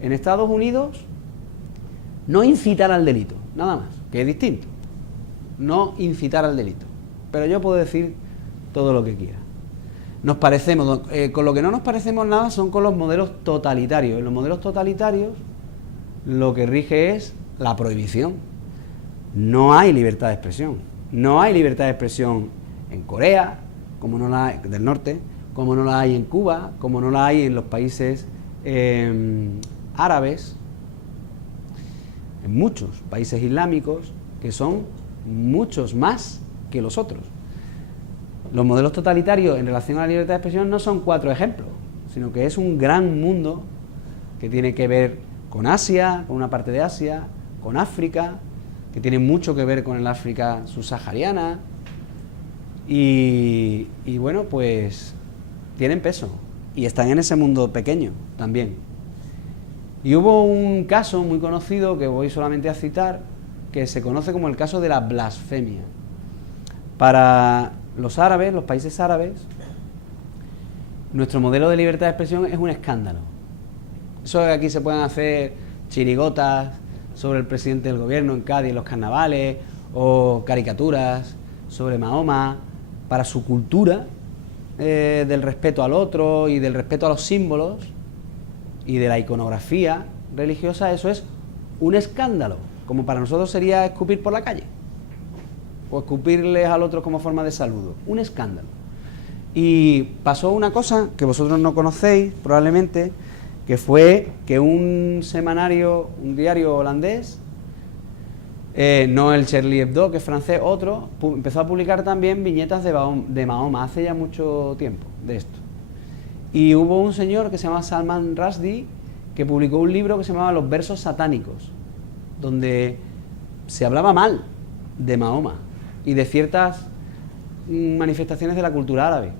En Estados Unidos, no incitar al delito, nada más, que es distinto. No incitar al delito. Pero yo puedo decir todo lo que quiera. Nos parecemos, con lo que no nos parecemos nada son con los modelos totalitarios. En los modelos totalitarios, lo que rige es la prohibición. No hay libertad de expresión. No hay libertad de expresión en Corea, como no la hay, del norte, como no la hay en Cuba, como no la hay en los países árabes, en muchos países islámicos, que son muchos más que los otros. Los modelos totalitarios en relación a la libertad de expresión no son 4 ejemplos, sino que es un gran mundo que tiene que ver con Asia, con una parte de Asia, con África, que tiene mucho que ver con el África subsahariana, y bueno, pues tienen peso, y están en ese mundo pequeño también. Y hubo un caso muy conocido, que voy solamente a citar, que se conoce como el caso de la blasfemia. Para los árabes, los países árabes, nuestro modelo de libertad de expresión es un escándalo. Eso de que aquí se pueden hacer chirigotas sobre el presidente del gobierno en Cádiz en los carnavales, o caricaturas sobre Mahoma, para su cultura del respeto al otro y del respeto a los símbolos y de la iconografía religiosa, eso es un escándalo, como para nosotros sería escupir por la calle o escupirles al otro como forma de saludo, un escándalo. Y pasó una cosa que vosotros no conocéis probablemente, que fue que un semanario, un diario holandés, no el Charlie Hebdo, que es francés, otro, empezó a publicar también viñetas de Mahoma, hace ya mucho tiempo de esto. Y hubo un señor que se llama Salman Rushdie, que publicó un libro que se llamaba Los versos satánicos, donde se hablaba mal de Mahoma y de ciertas manifestaciones de la cultura árabe.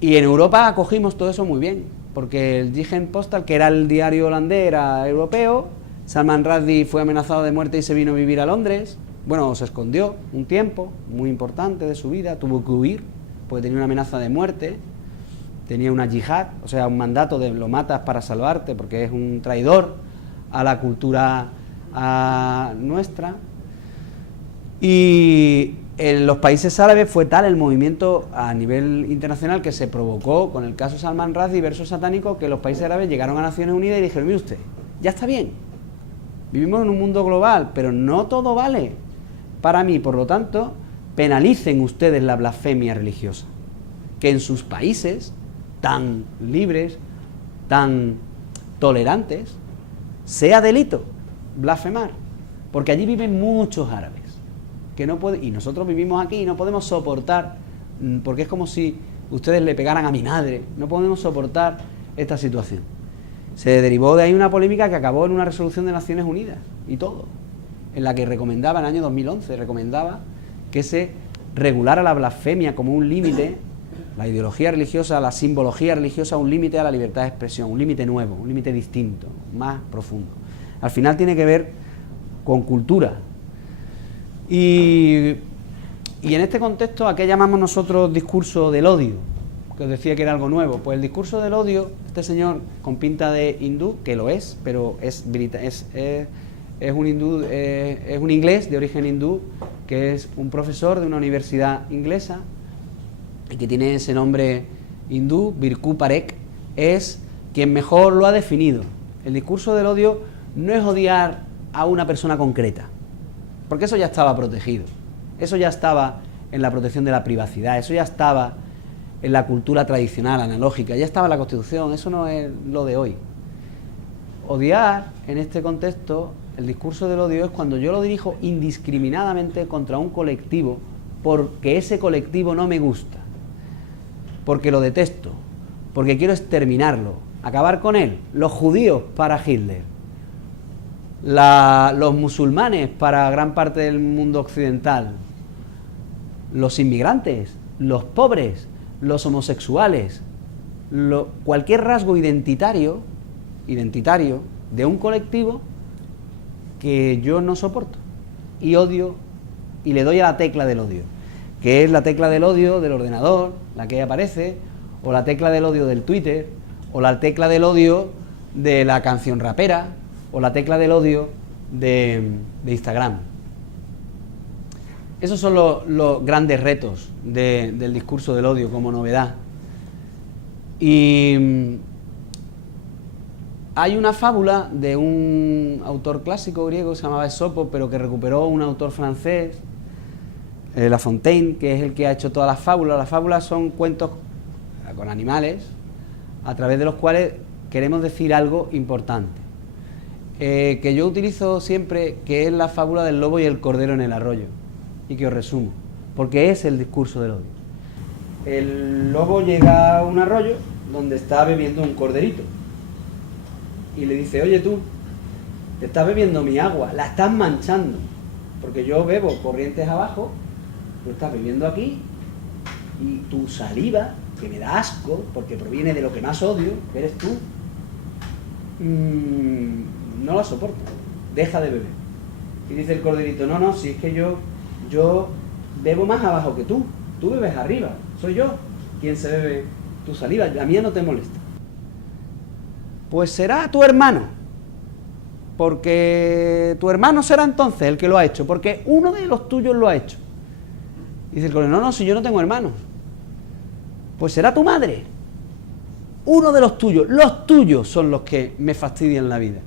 Y en Europa acogimos todo eso muy bien, porque el Jigen Postal, que era el diario holandés, era europeo. Salman Rushdie fue amenazado de muerte y se vino a vivir a Londres. Bueno, se escondió un tiempo muy importante de su vida, tuvo que huir, porque tenía una amenaza de muerte, tenía una yihad, o sea, un mandato de lo matas para salvarte, porque es un traidor a la cultura nuestra. Y en los países árabes fue tal el movimiento a nivel internacional que se provocó con el caso Salman Rushdie versos satánicos, que los países árabes llegaron a Naciones Unidas y dijeron: mire usted, ya está bien, vivimos en un mundo global, pero no todo vale para mí, por lo tanto, penalicen ustedes la blasfemia religiosa, que en sus países tan libres, tan tolerantes, sea delito blasfemar, porque allí viven muchos árabes que no pueden, y nosotros vivimos aquí y no podemos soportar, porque es como si ustedes le pegaran a mi madre, no podemos soportar esta situación. Se derivó de ahí una polémica que acabó en una resolución de Naciones Unidas y todo, en la que recomendaba, en el año 2011, recomendaba que se regulara la blasfemia como un límite, la ideología religiosa, la simbología religiosa, un límite a la libertad de expresión, un límite nuevo, un límite distinto, más profundo. Al final tiene que ver con cultura. Y en este contexto, ¿a qué llamamos nosotros discurso del odio? Que os decía que era algo nuevo. Pues el discurso del odio, este señor con pinta de hindú, que lo es, pero es un hindú, es un inglés de origen hindú, que es un profesor de una universidad inglesa y que tiene ese nombre hindú, Birku Parekh, es quien mejor lo ha definido. El discurso del odio no es odiar a una persona concreta, porque eso ya estaba protegido, eso ya estaba en la protección de la privacidad, eso ya estaba en la cultura tradicional, analógica, ya estaba en la Constitución, eso no es lo de hoy. Odiar, en este contexto, el discurso del odio es cuando yo lo dirijo indiscriminadamente contra un colectivo porque ese colectivo no me gusta, porque lo detesto, porque quiero exterminarlo, acabar con él. Los judíos para Hitler, los musulmanes para gran parte del mundo occidental, los inmigrantes, los pobres, los homosexuales, cualquier rasgo identitario de un colectivo que yo no soporto y odio, y le doy a la tecla del odio, que es la tecla del odio del ordenador, la que aparece, o la tecla del odio del Twitter, o la tecla del odio de la canción rapera, o la tecla del odio de Instagram. Esos son los grandes retos del discurso del odio como novedad. Y hay una fábula de un autor clásico griego, se llamaba Esopo, pero que recuperó un autor francés, La Fontaine, que es el que ha hecho todas las fábulas. Las fábulas son cuentos con animales, a través de los cuales queremos decir algo importante. Que yo utilizo siempre, que es la fábula del lobo y el cordero en el arroyo, y que os resumo, porque es el discurso del odio. El lobo llega a un arroyo donde está bebiendo un corderito, y le dice: oye tú, te estás bebiendo mi agua, la estás manchando, porque yo bebo corrientes abajo, tú estás bebiendo aquí, y tu saliva, que me da asco, porque proviene de lo que más odio, que eres tú, no la soporto, deja de beber. Y dice el corderito: no, si es que yo bebo más abajo que tú bebes arriba, soy yo quien se bebe tu saliva, la mía no te molesta. Pues será tu hermano, porque tu hermano será entonces el que lo ha hecho, porque uno de los tuyos lo ha hecho. Y dice el cordero: no, si yo no tengo hermanos. Pues será tu madre, uno de los tuyos son los que me fastidian la vida.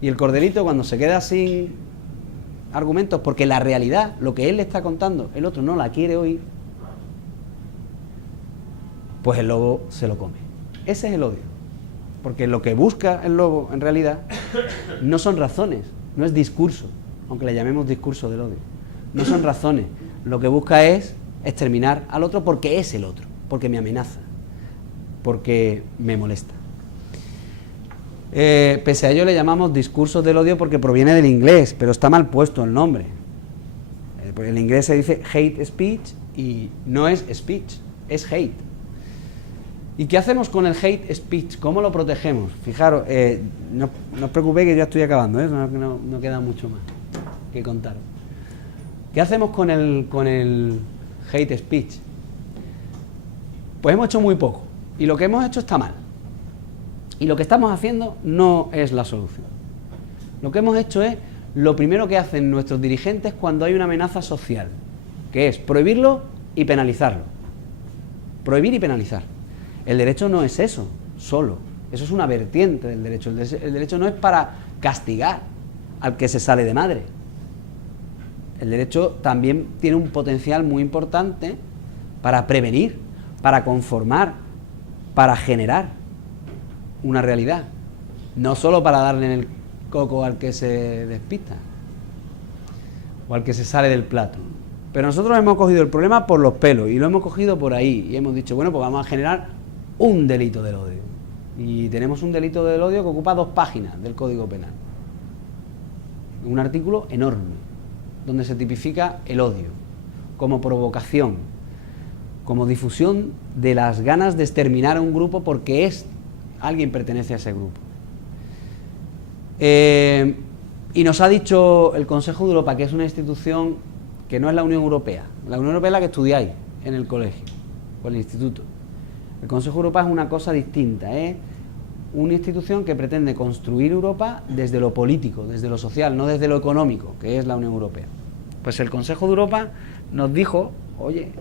Y el corderito, cuando se queda sin argumentos, porque la realidad, lo que él le está contando, el otro no la quiere oír, pues el lobo se lo come. Ese es el odio, porque lo que busca el lobo en realidad no son razones, no es discurso, aunque le llamemos discurso del odio, no son razones, lo que busca es exterminar al otro porque es el otro, porque me amenaza, porque me molesta. Pese a ello le llamamos discursos del odio porque proviene del inglés, pero está mal puesto el nombre. Porque en inglés se dice hate speech y no es speech, es hate. ¿Y qué hacemos con el hate speech? ¿Cómo lo protegemos? Fijaros, no os preocupéis que ya estoy acabando, no queda mucho más que contar. ¿Qué hacemos con el hate speech? Pues hemos hecho muy poco, y lo que hemos hecho está mal. Y lo que estamos haciendo no es la solución. Lo que hemos hecho es lo primero que hacen nuestros dirigentes cuando hay una amenaza social, que es prohibirlo y penalizarlo. Prohibir y penalizar. El derecho no es eso, solo. Eso es una vertiente del derecho. El derecho no es para castigar al que se sale de madre. El derecho también tiene un potencial muy importante para prevenir, para conformar, para generar una realidad, no solo para darle en el coco al que se despista o al que se sale del plato. Pero nosotros hemos cogido el problema por los pelos y lo hemos cogido por ahí y hemos dicho, bueno, pues vamos a generar un delito del odio. Y tenemos un delito del odio que ocupa 2 páginas del Código Penal. Un artículo enorme donde se tipifica el odio como provocación, como difusión de las ganas de exterminar a un grupo porque alguien pertenece a ese grupo. Y nos ha dicho el Consejo de Europa, que es una institución que no es la Unión Europea. La Unión Europea es la que estudiáis en el colegio o el instituto. El Consejo de Europa es una cosa distinta, es una institución que pretende construir Europa desde lo político, desde lo social, no desde lo económico, que es la Unión Europea. Pues el Consejo de Europa nos dijo, oye,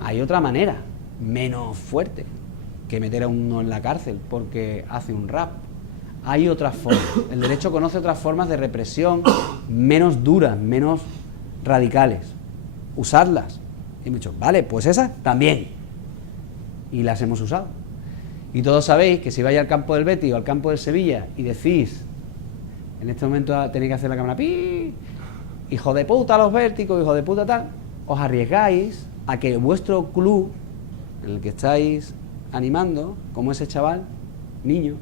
hay otra manera, menos fuerte, que meter a uno en la cárcel porque hace un rap. Hay otras formas. El derecho conoce otras formas de represión menos duras, menos radicales. Usadlas. Y me he dicho, vale, pues esas también. y las hemos usado. Y todos sabéis que si vais al campo del Betis o al campo del Sevilla y decís, en este momento tenéis que hacer la cámara, ¡pi! Hijo de puta los Vérticos, hijo de puta tal, os arriesgáis a que vuestro club, en el que estáis animando, como ese chaval, niño,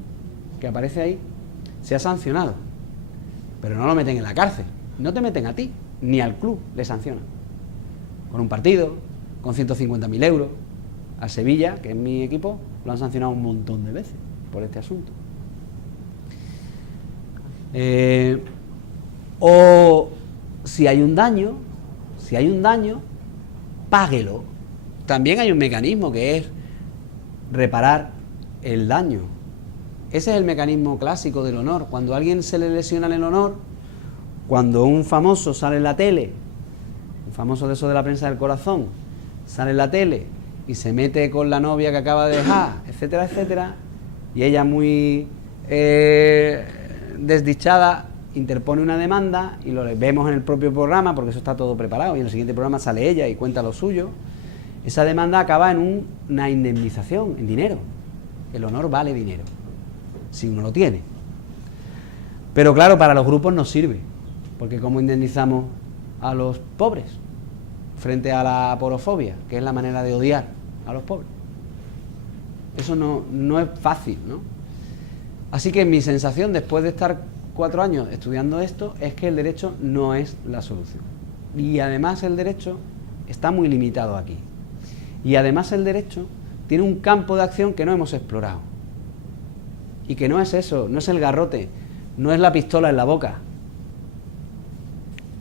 que aparece ahí, sea sancionado. Pero no lo meten en la cárcel, no te meten a ti, ni al club le sancionan. Con un partido, con 150.000 euros. A Sevilla, que es mi equipo, lo han sancionado un montón de veces por este asunto. O si hay un daño, páguelo. También hay un mecanismo que es reparar el daño. Ese es el mecanismo clásico del honor. Cuando a alguien se le lesiona el honor, cuando un famoso sale en la tele, un famoso de eso de la prensa del corazón, sale en la tele y se mete con la novia que acaba de dejar, etcétera, etcétera, y ella muy desdichada interpone una demanda y lo vemos en el propio programa porque eso está todo preparado y en el siguiente programa sale ella y cuenta lo suyo. Esa demanda acaba en una indemnización, en dinero. El honor vale dinero, si uno lo tiene. Pero claro, para los grupos no sirve, porque ¿cómo indemnizamos a los pobres frente a la aporofobia, que es la manera de odiar a los pobres? Eso no es fácil, ¿no? Así que mi sensación, después de estar 4 años estudiando esto, es que el derecho no es la solución. Y además el derecho está muy limitado aquí. Y además el derecho tiene un campo de acción que no hemos explorado. Y que no es eso, no es el garrote, no es la pistola en la boca,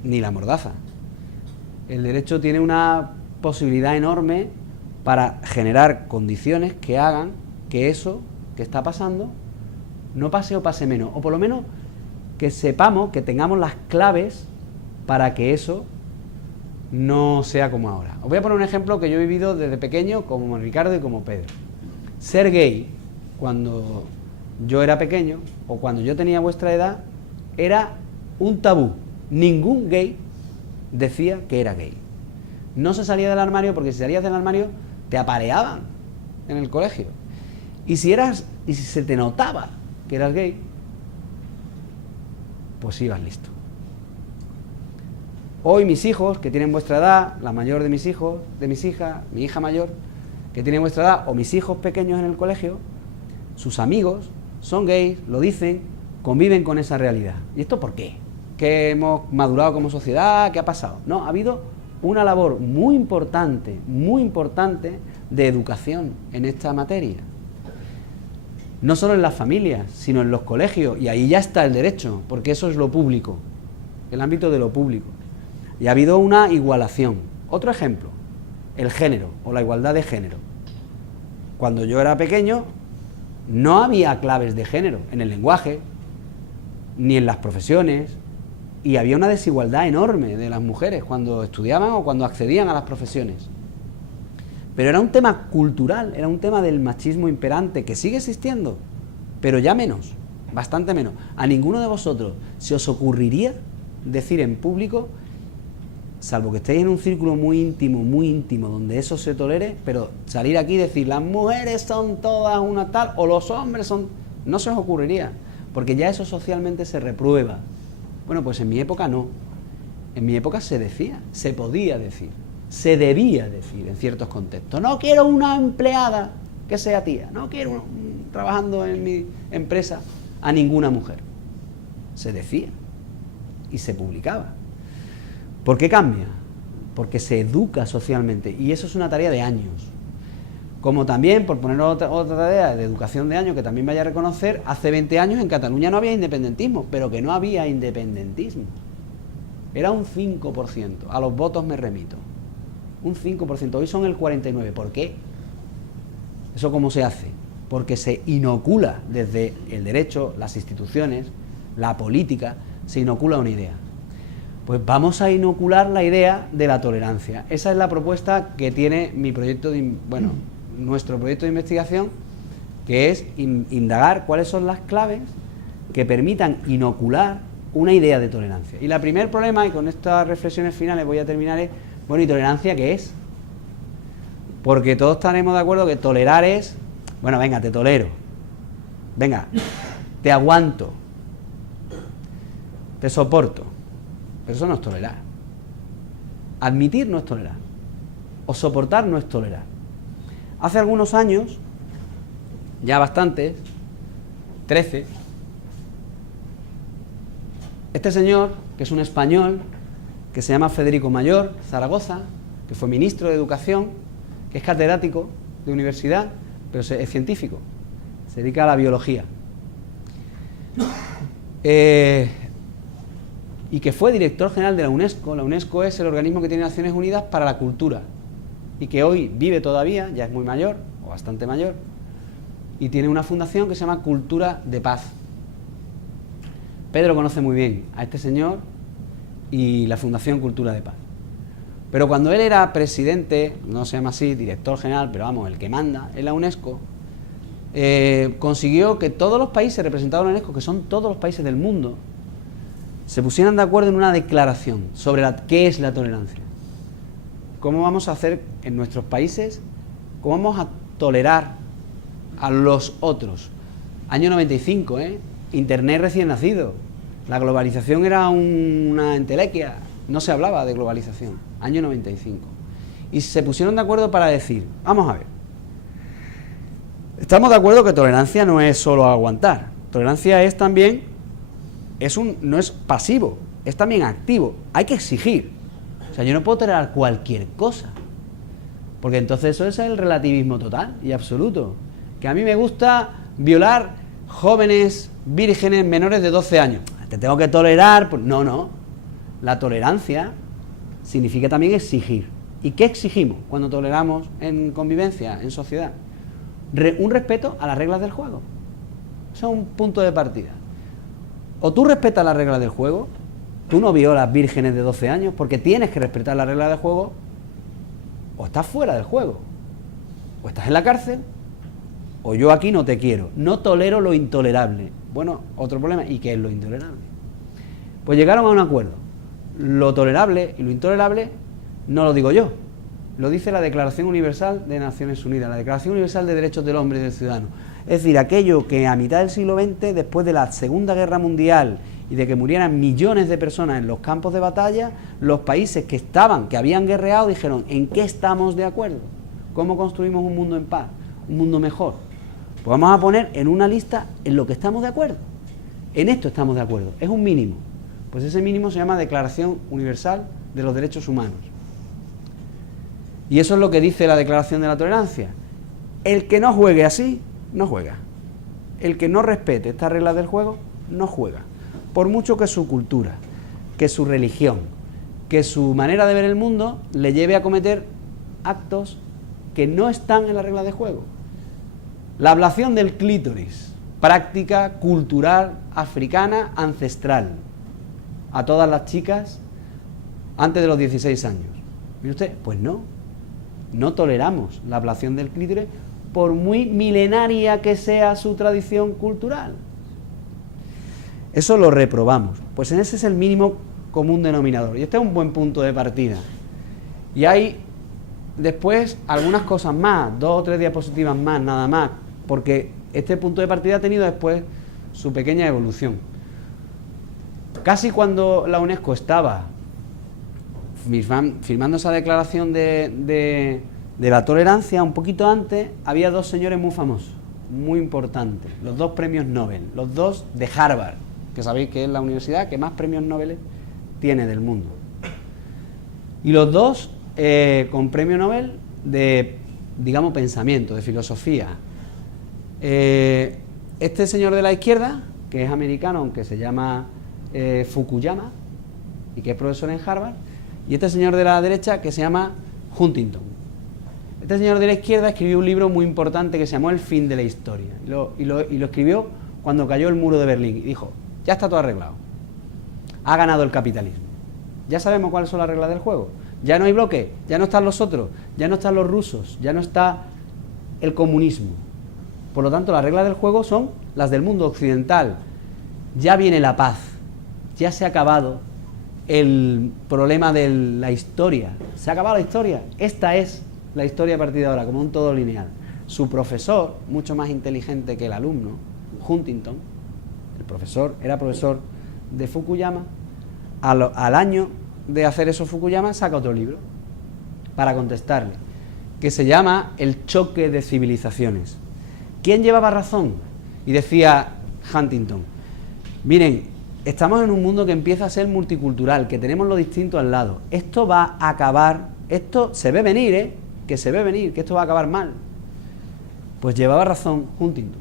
ni la mordaza. El derecho tiene una posibilidad enorme para generar condiciones que hagan que eso que está pasando no pase o pase menos, o por lo menos que sepamos, que tengamos las claves para que eso no sea como ahora. Os voy a poner un ejemplo que yo he vivido desde pequeño, como Ricardo y como Pedro. Ser gay, cuando yo era pequeño, o cuando yo tenía vuestra edad, era un tabú. Ningún gay decía que era gay. No se salía del armario, porque si salías del armario te apaleaban en el colegio. Y si se te notaba que eras gay, pues ibas listo. Hoy mis hijos, que tienen vuestra edad, la mayor de mis hijos, de mis hijas, mi hija mayor, que tiene vuestra edad, o mis hijos pequeños en el colegio, sus amigos son gays, lo dicen, conviven con esa realidad. ¿Y esto por qué? ¿Que hemos madurado como sociedad? ¿Qué ha pasado? No, ha habido una labor muy importante de educación en esta materia. No solo en las familias, sino en los colegios, y ahí ya está el derecho, porque eso es lo público, el ámbito de lo público. Y ha habido una igualación. Otro ejemplo, el género, o la igualdad de género. Cuando yo era pequeño, no había claves de género en el lenguaje, ni en las profesiones, y había una desigualdad enorme de las mujeres cuando estudiaban o cuando accedían a las profesiones. Pero era un tema cultural, era un tema del machismo imperante, que sigue existiendo, pero ya menos, bastante menos. A ninguno de vosotros se os ocurriría decir en público, salvo que estéis en un círculo muy íntimo, donde eso se tolere, pero salir aquí y decir, las mujeres son todas una tal, o los hombres son... No se os ocurriría, porque ya eso socialmente se reprueba. Bueno, pues en mi época no. En mi época se decía, se podía decir, se debía decir en ciertos contextos. No quiero una empleada que sea tía, no quiero trabajando en mi empresa a ninguna mujer. Se decía y se publicaba. ¿Por qué cambia? Porque se educa socialmente, y eso es una tarea de años. Como también, por poner otra tarea de educación de años que también vaya a reconocer, hace 20 años en Cataluña no había independentismo, pero que no había independentismo. Era un 5%, a los votos me remito. Un 5%, hoy son el 49%. ¿Por qué? ¿Eso cómo se hace? Porque se inocula desde el derecho, las instituciones, la política, se inocula una idea. Pues vamos a inocular la idea de la tolerancia. Esa es la propuesta que tiene mi proyecto nuestro proyecto de investigación, que es indagar cuáles son las claves que permitan inocular una idea de tolerancia. Y el primer problema, y con estas reflexiones finales voy a terminar, es, bueno, ¿y tolerancia qué es? Porque todos estaremos de acuerdo que tolerar es, bueno, venga, te tolero, venga, te aguanto, te soporto, pero eso no es tolerar. Admitir no es tolerar, o soportar no es tolerar. Hace algunos años, ya bastantes, 13, este señor, que es un español, que se llama Federico Mayor Zaragoza, que fue ministro de Educación, que es catedrático de universidad, pero es científico, se dedica a la biología. Y que fue director general de la UNESCO. La UNESCO es el organismo que tiene Naciones Unidas para la cultura, y que hoy vive todavía, ya es muy mayor, o bastante mayor, y tiene una fundación que se llama Cultura de Paz. Pedro conoce muy bien a este señor y la Fundación Cultura de Paz. Pero cuando él era presidente, no se llama así, director general, pero vamos, el que manda en la UNESCO, consiguió que todos los países representados en la UNESCO, que son todos los países del mundo, se pusieran de acuerdo en una declaración sobre qué es la tolerancia. ¿Cómo vamos a hacer en nuestros países? ¿Cómo vamos a tolerar a los otros? Año 95, Internet recién nacido. La globalización era una entelequia. No se hablaba de globalización. Año 95. Y se pusieron de acuerdo para decir, vamos a ver, estamos de acuerdo que tolerancia no es solo aguantar. Tolerancia es también, no es pasivo, es también activo. Hay que exigir. O sea, yo no puedo tolerar cualquier cosa, porque entonces eso es el relativismo total y absoluto. Que a mí me gusta violar jóvenes vírgenes menores de 12 años. Te tengo que tolerar. Pues no. La tolerancia significa también exigir. ¿Y qué exigimos cuando toleramos en convivencia, en sociedad? Un respeto a las reglas del juego. Eso es un punto de partida. O tú respetas las reglas del juego, tú no violas vírgenes de 12 años porque tienes que respetar las reglas del juego, o estás fuera del juego, o estás en la cárcel, o yo aquí no te quiero, no tolero lo intolerable. Bueno, otro problema, ¿y qué es lo intolerable? Pues llegaron a un acuerdo. Lo tolerable y lo intolerable no lo digo yo, lo dice la Declaración Universal de Naciones Unidas, la Declaración Universal de Derechos del Hombre y del Ciudadano. Es decir, aquello que a mitad del siglo XX, después de la Segunda Guerra Mundial y de que murieran millones de personas en los campos de batalla, los países que habían guerreado, dijeron, ¿en qué estamos de acuerdo? ¿Cómo construimos un mundo en paz? Un mundo mejor. Pues vamos a poner en una lista en lo que estamos de acuerdo. En esto estamos de acuerdo. Es un mínimo. Pues ese mínimo se llama Declaración Universal de los Derechos Humanos. Y eso es lo que dice la Declaración de la Tolerancia. El que no juegue así, no juega. El que no respete estas reglas del juego, no juega. Por mucho que su cultura, que su religión, que su manera de ver el mundo le lleve a cometer actos que no están en la regla de juego. La ablación del clítoris, práctica cultural africana ancestral, a todas las chicas antes de los 16 años. ¿Mire usted? Pues no toleramos la ablación del clítoris por muy milenaria que sea su tradición cultural. Eso lo reprobamos. Pues ese es el mínimo común denominador. Y este es un buen punto de partida. Y hay después algunas cosas más, 2 o 3 diapositivas más, nada más, porque este punto de partida ha tenido después su pequeña evolución. Casi cuando la UNESCO estaba firmando esa declaración de la tolerancia, un poquito antes, había 2 señores muy famosos, muy importantes, los 2 premios Nobel, los 2 de Harvard, que sabéis que es la universidad que más premios Nobel tiene del mundo. Y los 2 con premio Nobel de, digamos, pensamiento, de filosofía. Este señor de la izquierda, que es americano, aunque se llama Fukuyama, y que es profesor en Harvard, y este señor de la derecha, que se llama Huntington. Este señor de la izquierda escribió un libro muy importante que se llamó El fin de la historia, y lo escribió cuando cayó el muro de Berlín, y dijo, ya está todo arreglado, ha ganado el capitalismo, ya sabemos cuáles son las reglas del juego, ya no hay bloque, ya no están los otros, ya no están los rusos, ya no está el comunismo. Por lo tanto, las reglas del juego son las del mundo occidental. Ya viene la paz, ya se ha acabado el problema de la historia, se ha acabado la historia, esta es la historia a partir de ahora, como un todo lineal. Su profesor, mucho más inteligente que el alumno, Huntington, el profesor, era profesor de Fukuyama, al año de hacer eso Fukuyama saca otro libro para contestarle, que se llama El choque de civilizaciones. ¿Quién llevaba razón? Y decía Huntington, miren, estamos en un mundo que empieza a ser multicultural, que tenemos lo distinto al lado. Esto va a acabar, esto se ve venir, que se ve venir, que esto va a acabar mal. Pues llevaba razón Huntington.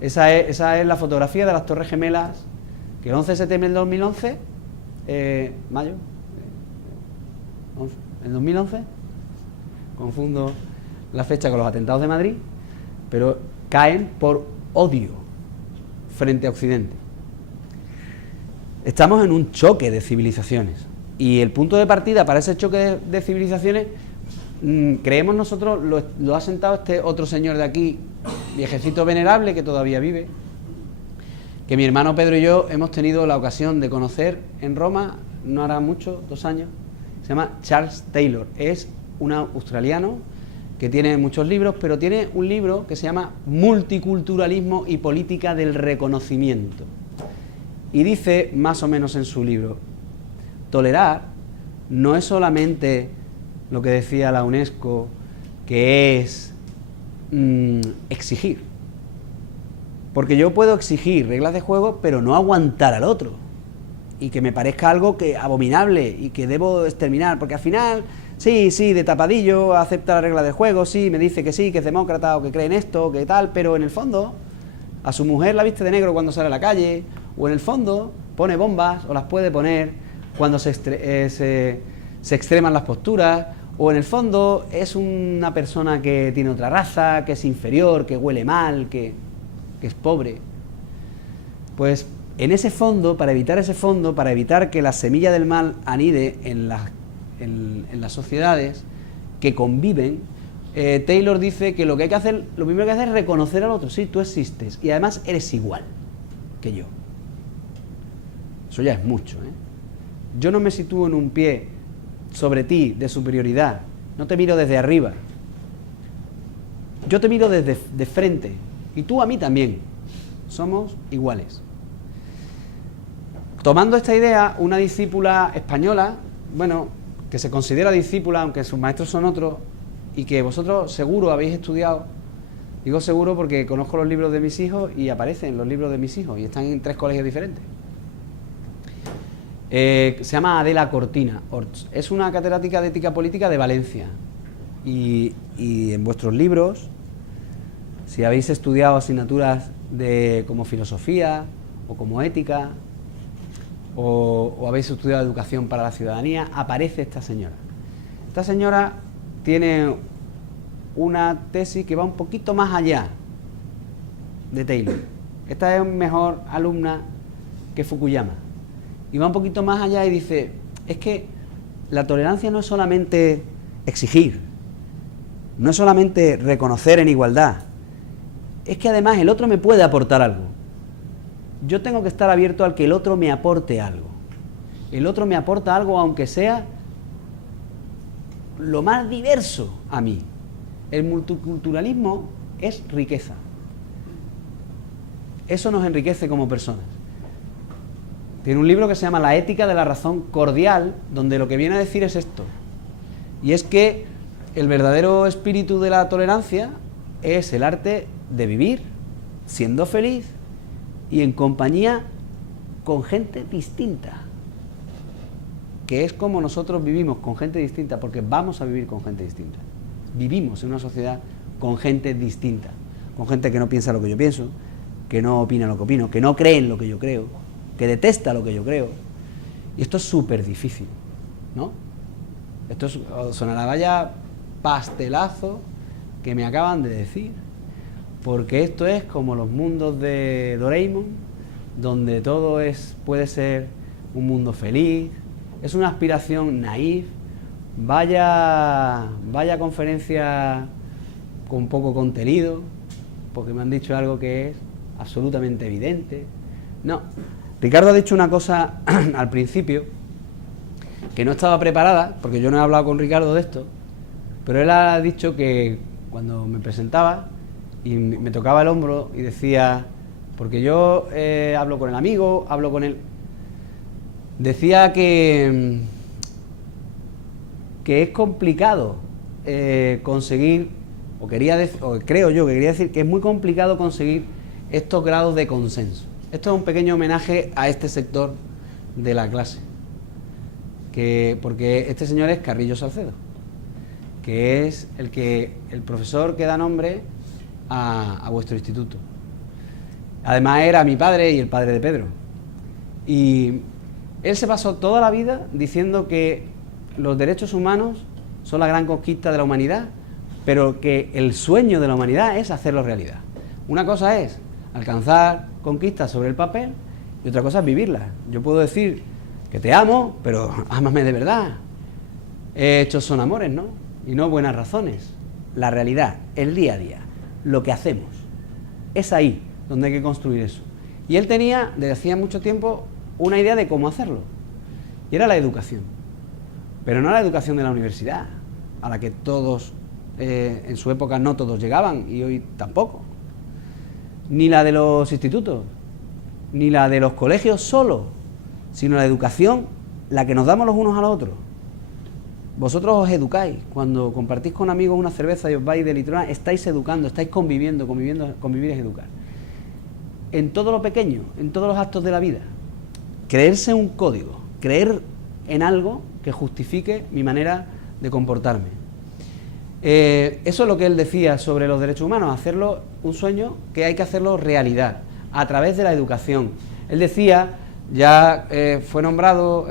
Esa es la fotografía de las Torres Gemelas, que el 11 de septiembre del 2011, mayo, el 2011, confundo la fecha con los atentados de Madrid, pero caen por odio frente a Occidente. Estamos en un choque de civilizaciones y el punto de partida para ese choque de civilizaciones, creemos nosotros, lo ha sentado este otro señor de aquí, viejecito venerable que todavía vive, que mi hermano Pedro y yo hemos tenido la ocasión de conocer en Roma, no hará mucho, 2 años. Se llama Charles Taylor, es un australiano que tiene muchos libros, pero tiene un libro que se llama Multiculturalismo y Política del Reconocimiento. Y dice, más o menos en su libro, tolerar no es solamente lo que decía la UNESCO, que es exigir. Porque yo puedo exigir reglas de juego, pero no aguantar al otro. Y que me parezca algo que abominable y que debo exterminar. Porque al final, sí, de tapadillo, acepta la regla de juego, sí, me dice que sí, que es demócrata o que cree en esto, que tal, pero en el fondo, a su mujer la viste de negro cuando sale a la calle, o en el fondo pone bombas, o las puede poner cuando se extreman las posturas, o en el fondo es una persona que tiene otra raza, que es inferior, que huele mal, que es pobre. Pues en ese fondo, para evitar que la semilla del mal anide en las sociedades que conviven, Taylor dice que lo primero que hay que hacer es reconocer al otro. Sí, tú existes y además eres igual que yo. Eso ya es mucho, ¿eh? Yo no me sitúo en un pie sobre ti de superioridad, no te miro desde arriba, yo te miro desde de frente y tú a mí también, somos iguales. Tomando esta idea, una discípula española, bueno, que se considera discípula, aunque sus maestros son otros, y que vosotros seguro habéis estudiado, digo seguro porque conozco los libros de mis hijos y aparecen los libros de mis hijos y están en 3 colegios diferentes. Se llama Adela Cortina Orts, es una catedrática de ética política de Valencia y en vuestros libros, si habéis estudiado asignaturas como filosofía o como ética o habéis estudiado educación para la ciudadanía, aparece esta señora. Esta señora tiene una tesis que va un poquito más allá de Taylor. Esta es mejor alumna que Fukuyama. Y va un poquito más allá y dice, es que la tolerancia no es solamente exigir, no es solamente reconocer en igualdad, es que además el otro me puede aportar algo. Yo tengo que estar abierto al que el otro me aporte algo. El otro me aporta algo aunque sea lo más diverso a mí. El multiculturalismo es riqueza. Eso nos enriquece como personas. Tiene un libro que se llama La ética de la razón cordial, donde lo que viene a decir es esto. Y es que el verdadero espíritu de la tolerancia es el arte de vivir siendo feliz y en compañía con gente distinta. Que es como nosotros vivimos con gente distinta, porque vamos a vivir con gente distinta. Vivimos en una sociedad con gente distinta, con gente que no piensa lo que yo pienso, que no opina lo que opino, que no cree en lo que yo creo, que detesta lo que yo creo. Y esto es súper difícil, ¿no? Esto sonará vaya pastelazo que me acaban de decir, porque esto es como los mundos de Doraemon, donde todo puede ser un mundo feliz, es una aspiración naif. Vaya conferencia con poco contenido, porque me han dicho algo que es absolutamente evidente. No, Ricardo ha dicho una cosa al principio que no estaba preparada, porque yo no he hablado con Ricardo de esto, Pero él ha dicho que cuando me presentaba y me tocaba el hombro y decía, porque yo hablo con el amigo, hablo con él, decía que es complicado conseguir, o creo yo que quería decir que es muy complicado conseguir estos grados de consenso. Esto es un pequeño homenaje a este sector de la clase, porque este señor es Carrillo Salcedo, que es el profesor que da nombre a vuestro instituto. Además era mi padre y el padre de Pedro. Y él se pasó toda la vida diciendo que los derechos humanos son la gran conquista de la humanidad, pero que el sueño de la humanidad es hacerlo realidad. Una cosa es alcanzar conquistas sobre el papel y otra cosa es vivirlas. Yo puedo decir que te amo, pero ámame de verdad. Hechos son amores, ¿no? Y no buenas razones. La realidad, el día a día, lo que hacemos, es ahí donde hay que construir eso. Y él tenía, desde hacía mucho tiempo, una idea de cómo hacerlo, y era la educación. Pero no la educación de la universidad, a la que todos, en su época no todos llegaban, y hoy tampoco. Ni la de los institutos, ni la de los colegios solo, sino la educación, la que nos damos los unos a los otros. Vosotros os educáis, cuando compartís con amigos una cerveza y os vais de litrona, estáis educando, estáis conviviendo, convivir es educar. En todo lo pequeño, en todos los actos de la vida, creerse un código, creer en algo que justifique mi manera de comportarme. Eso es lo que él decía sobre los derechos humanos, hacerlo un sueño que hay que hacerlo realidad, a través de la educación. Él decía, ya fue nombrado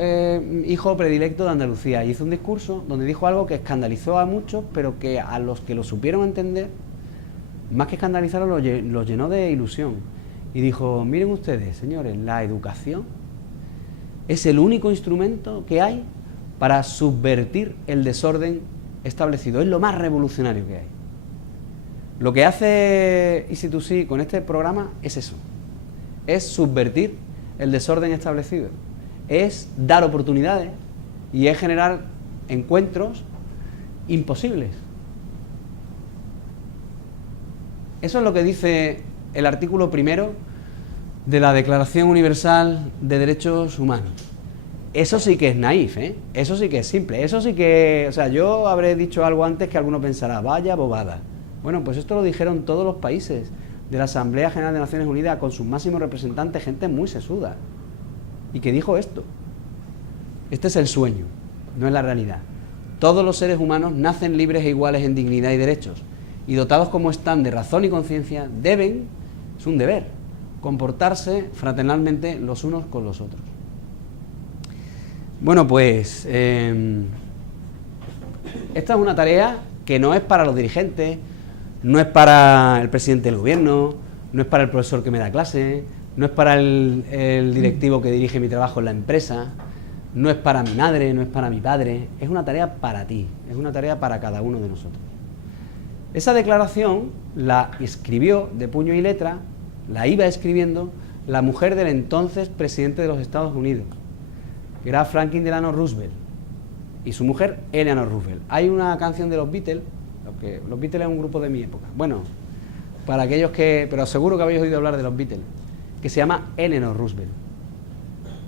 hijo predilecto de Andalucía, y hizo un discurso donde dijo algo que escandalizó a muchos, pero que a los que lo supieron entender, más que escandalizarlo, lo llenó de ilusión. Y dijo, miren ustedes, señores, la educación es el único instrumento que hay para subvertir el desorden establecido. Es lo más revolucionario que hay. Lo que hace EasyToSee con este programa es eso, es subvertir el desorden establecido, es dar oportunidades y es generar encuentros imposibles. Eso es lo que dice el artículo primero de la Declaración Universal de Derechos Humanos. Eso sí que es naif, ¿eh? Eso sí que es simple, eso sí que... O sea, yo habré dicho algo antes que alguno pensará, vaya bobada. Bueno, pues esto lo dijeron todos los países de la Asamblea General de Naciones Unidas con sus máximos representantes, gente muy sesuda, y que dijo esto. Este es el sueño, no es la realidad. Todos los seres humanos nacen libres e iguales en dignidad y derechos, y dotados como están de razón y conciencia, deben, es un deber, comportarse fraternalmente los unos con los otros. Bueno, pues esta es una tarea que no es para los dirigentes, no es para el presidente del gobierno, no es para el profesor que me da clase, no es para el directivo que dirige mi trabajo en la empresa, no es para mi madre, no es para mi padre, es una tarea para ti, es una tarea para cada uno de nosotros. Esa declaración la escribió de puño y letra, la iba escribiendo la mujer del entonces presidente de los Estados Unidos, que era Franklin Delano Roosevelt, y su mujer Eleanor Roosevelt. Hay una canción de los Beatles, los Beatles es un grupo de mi época, bueno, para aquellos que, pero seguro que habéis oído hablar de los Beatles, que se llama Eleanor Roosevelt.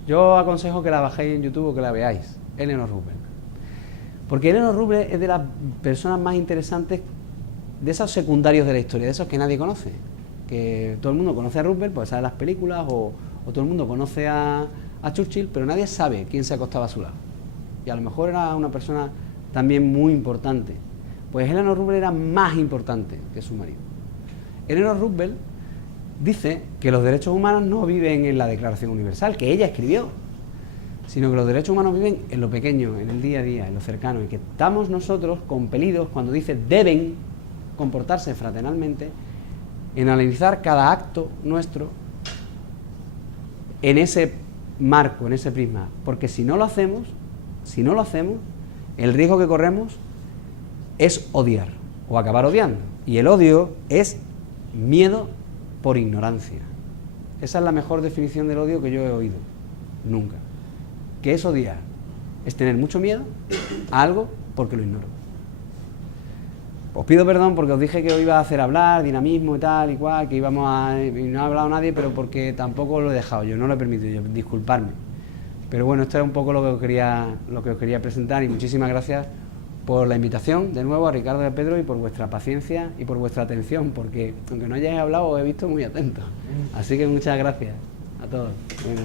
Yo aconsejo que la bajéis en YouTube o que la veáis, Eleanor Roosevelt. Porque Eleanor Roosevelt es de las personas más interesantes, de esos secundarios de la historia, de esos que nadie conoce. Que todo el mundo conoce a Roosevelt, pues sabe las películas, o todo el mundo conoce a Churchill, pero nadie sabe quién se acostaba a su lado. Y a lo mejor era una persona también muy importante. Pues Eleanor Roosevelt era más importante que su marido. Eleanor Roosevelt dice que los derechos humanos no viven en la Declaración Universal, que ella escribió, sino que los derechos humanos viven en lo pequeño, en el día a día, en lo cercano, y que estamos nosotros compelidos, cuando dice deben comportarse fraternalmente, en analizar cada acto nuestro en ese marco, en ese prisma, porque si no lo hacemos, el riesgo que corremos es odiar o acabar odiando, y el odio es miedo por ignorancia. Esa es la mejor definición del odio que yo he oído nunca. ¿Qué es odiar? Es tener mucho miedo a algo porque lo ignoro. Os pido perdón porque os dije que os iba a hacer hablar, dinamismo y tal y cual, que íbamos a... y no ha hablado nadie, pero porque tampoco lo he dejado yo, no lo he permitido yo, disculparme. Pero bueno, esto es un poco lo que os quería presentar, y muchísimas gracias por la invitación, de nuevo, a Ricardo y a Pedro, y por vuestra paciencia y por vuestra atención, porque aunque no hayáis hablado, os he visto muy atentos. Así que muchas gracias a todos. Bueno.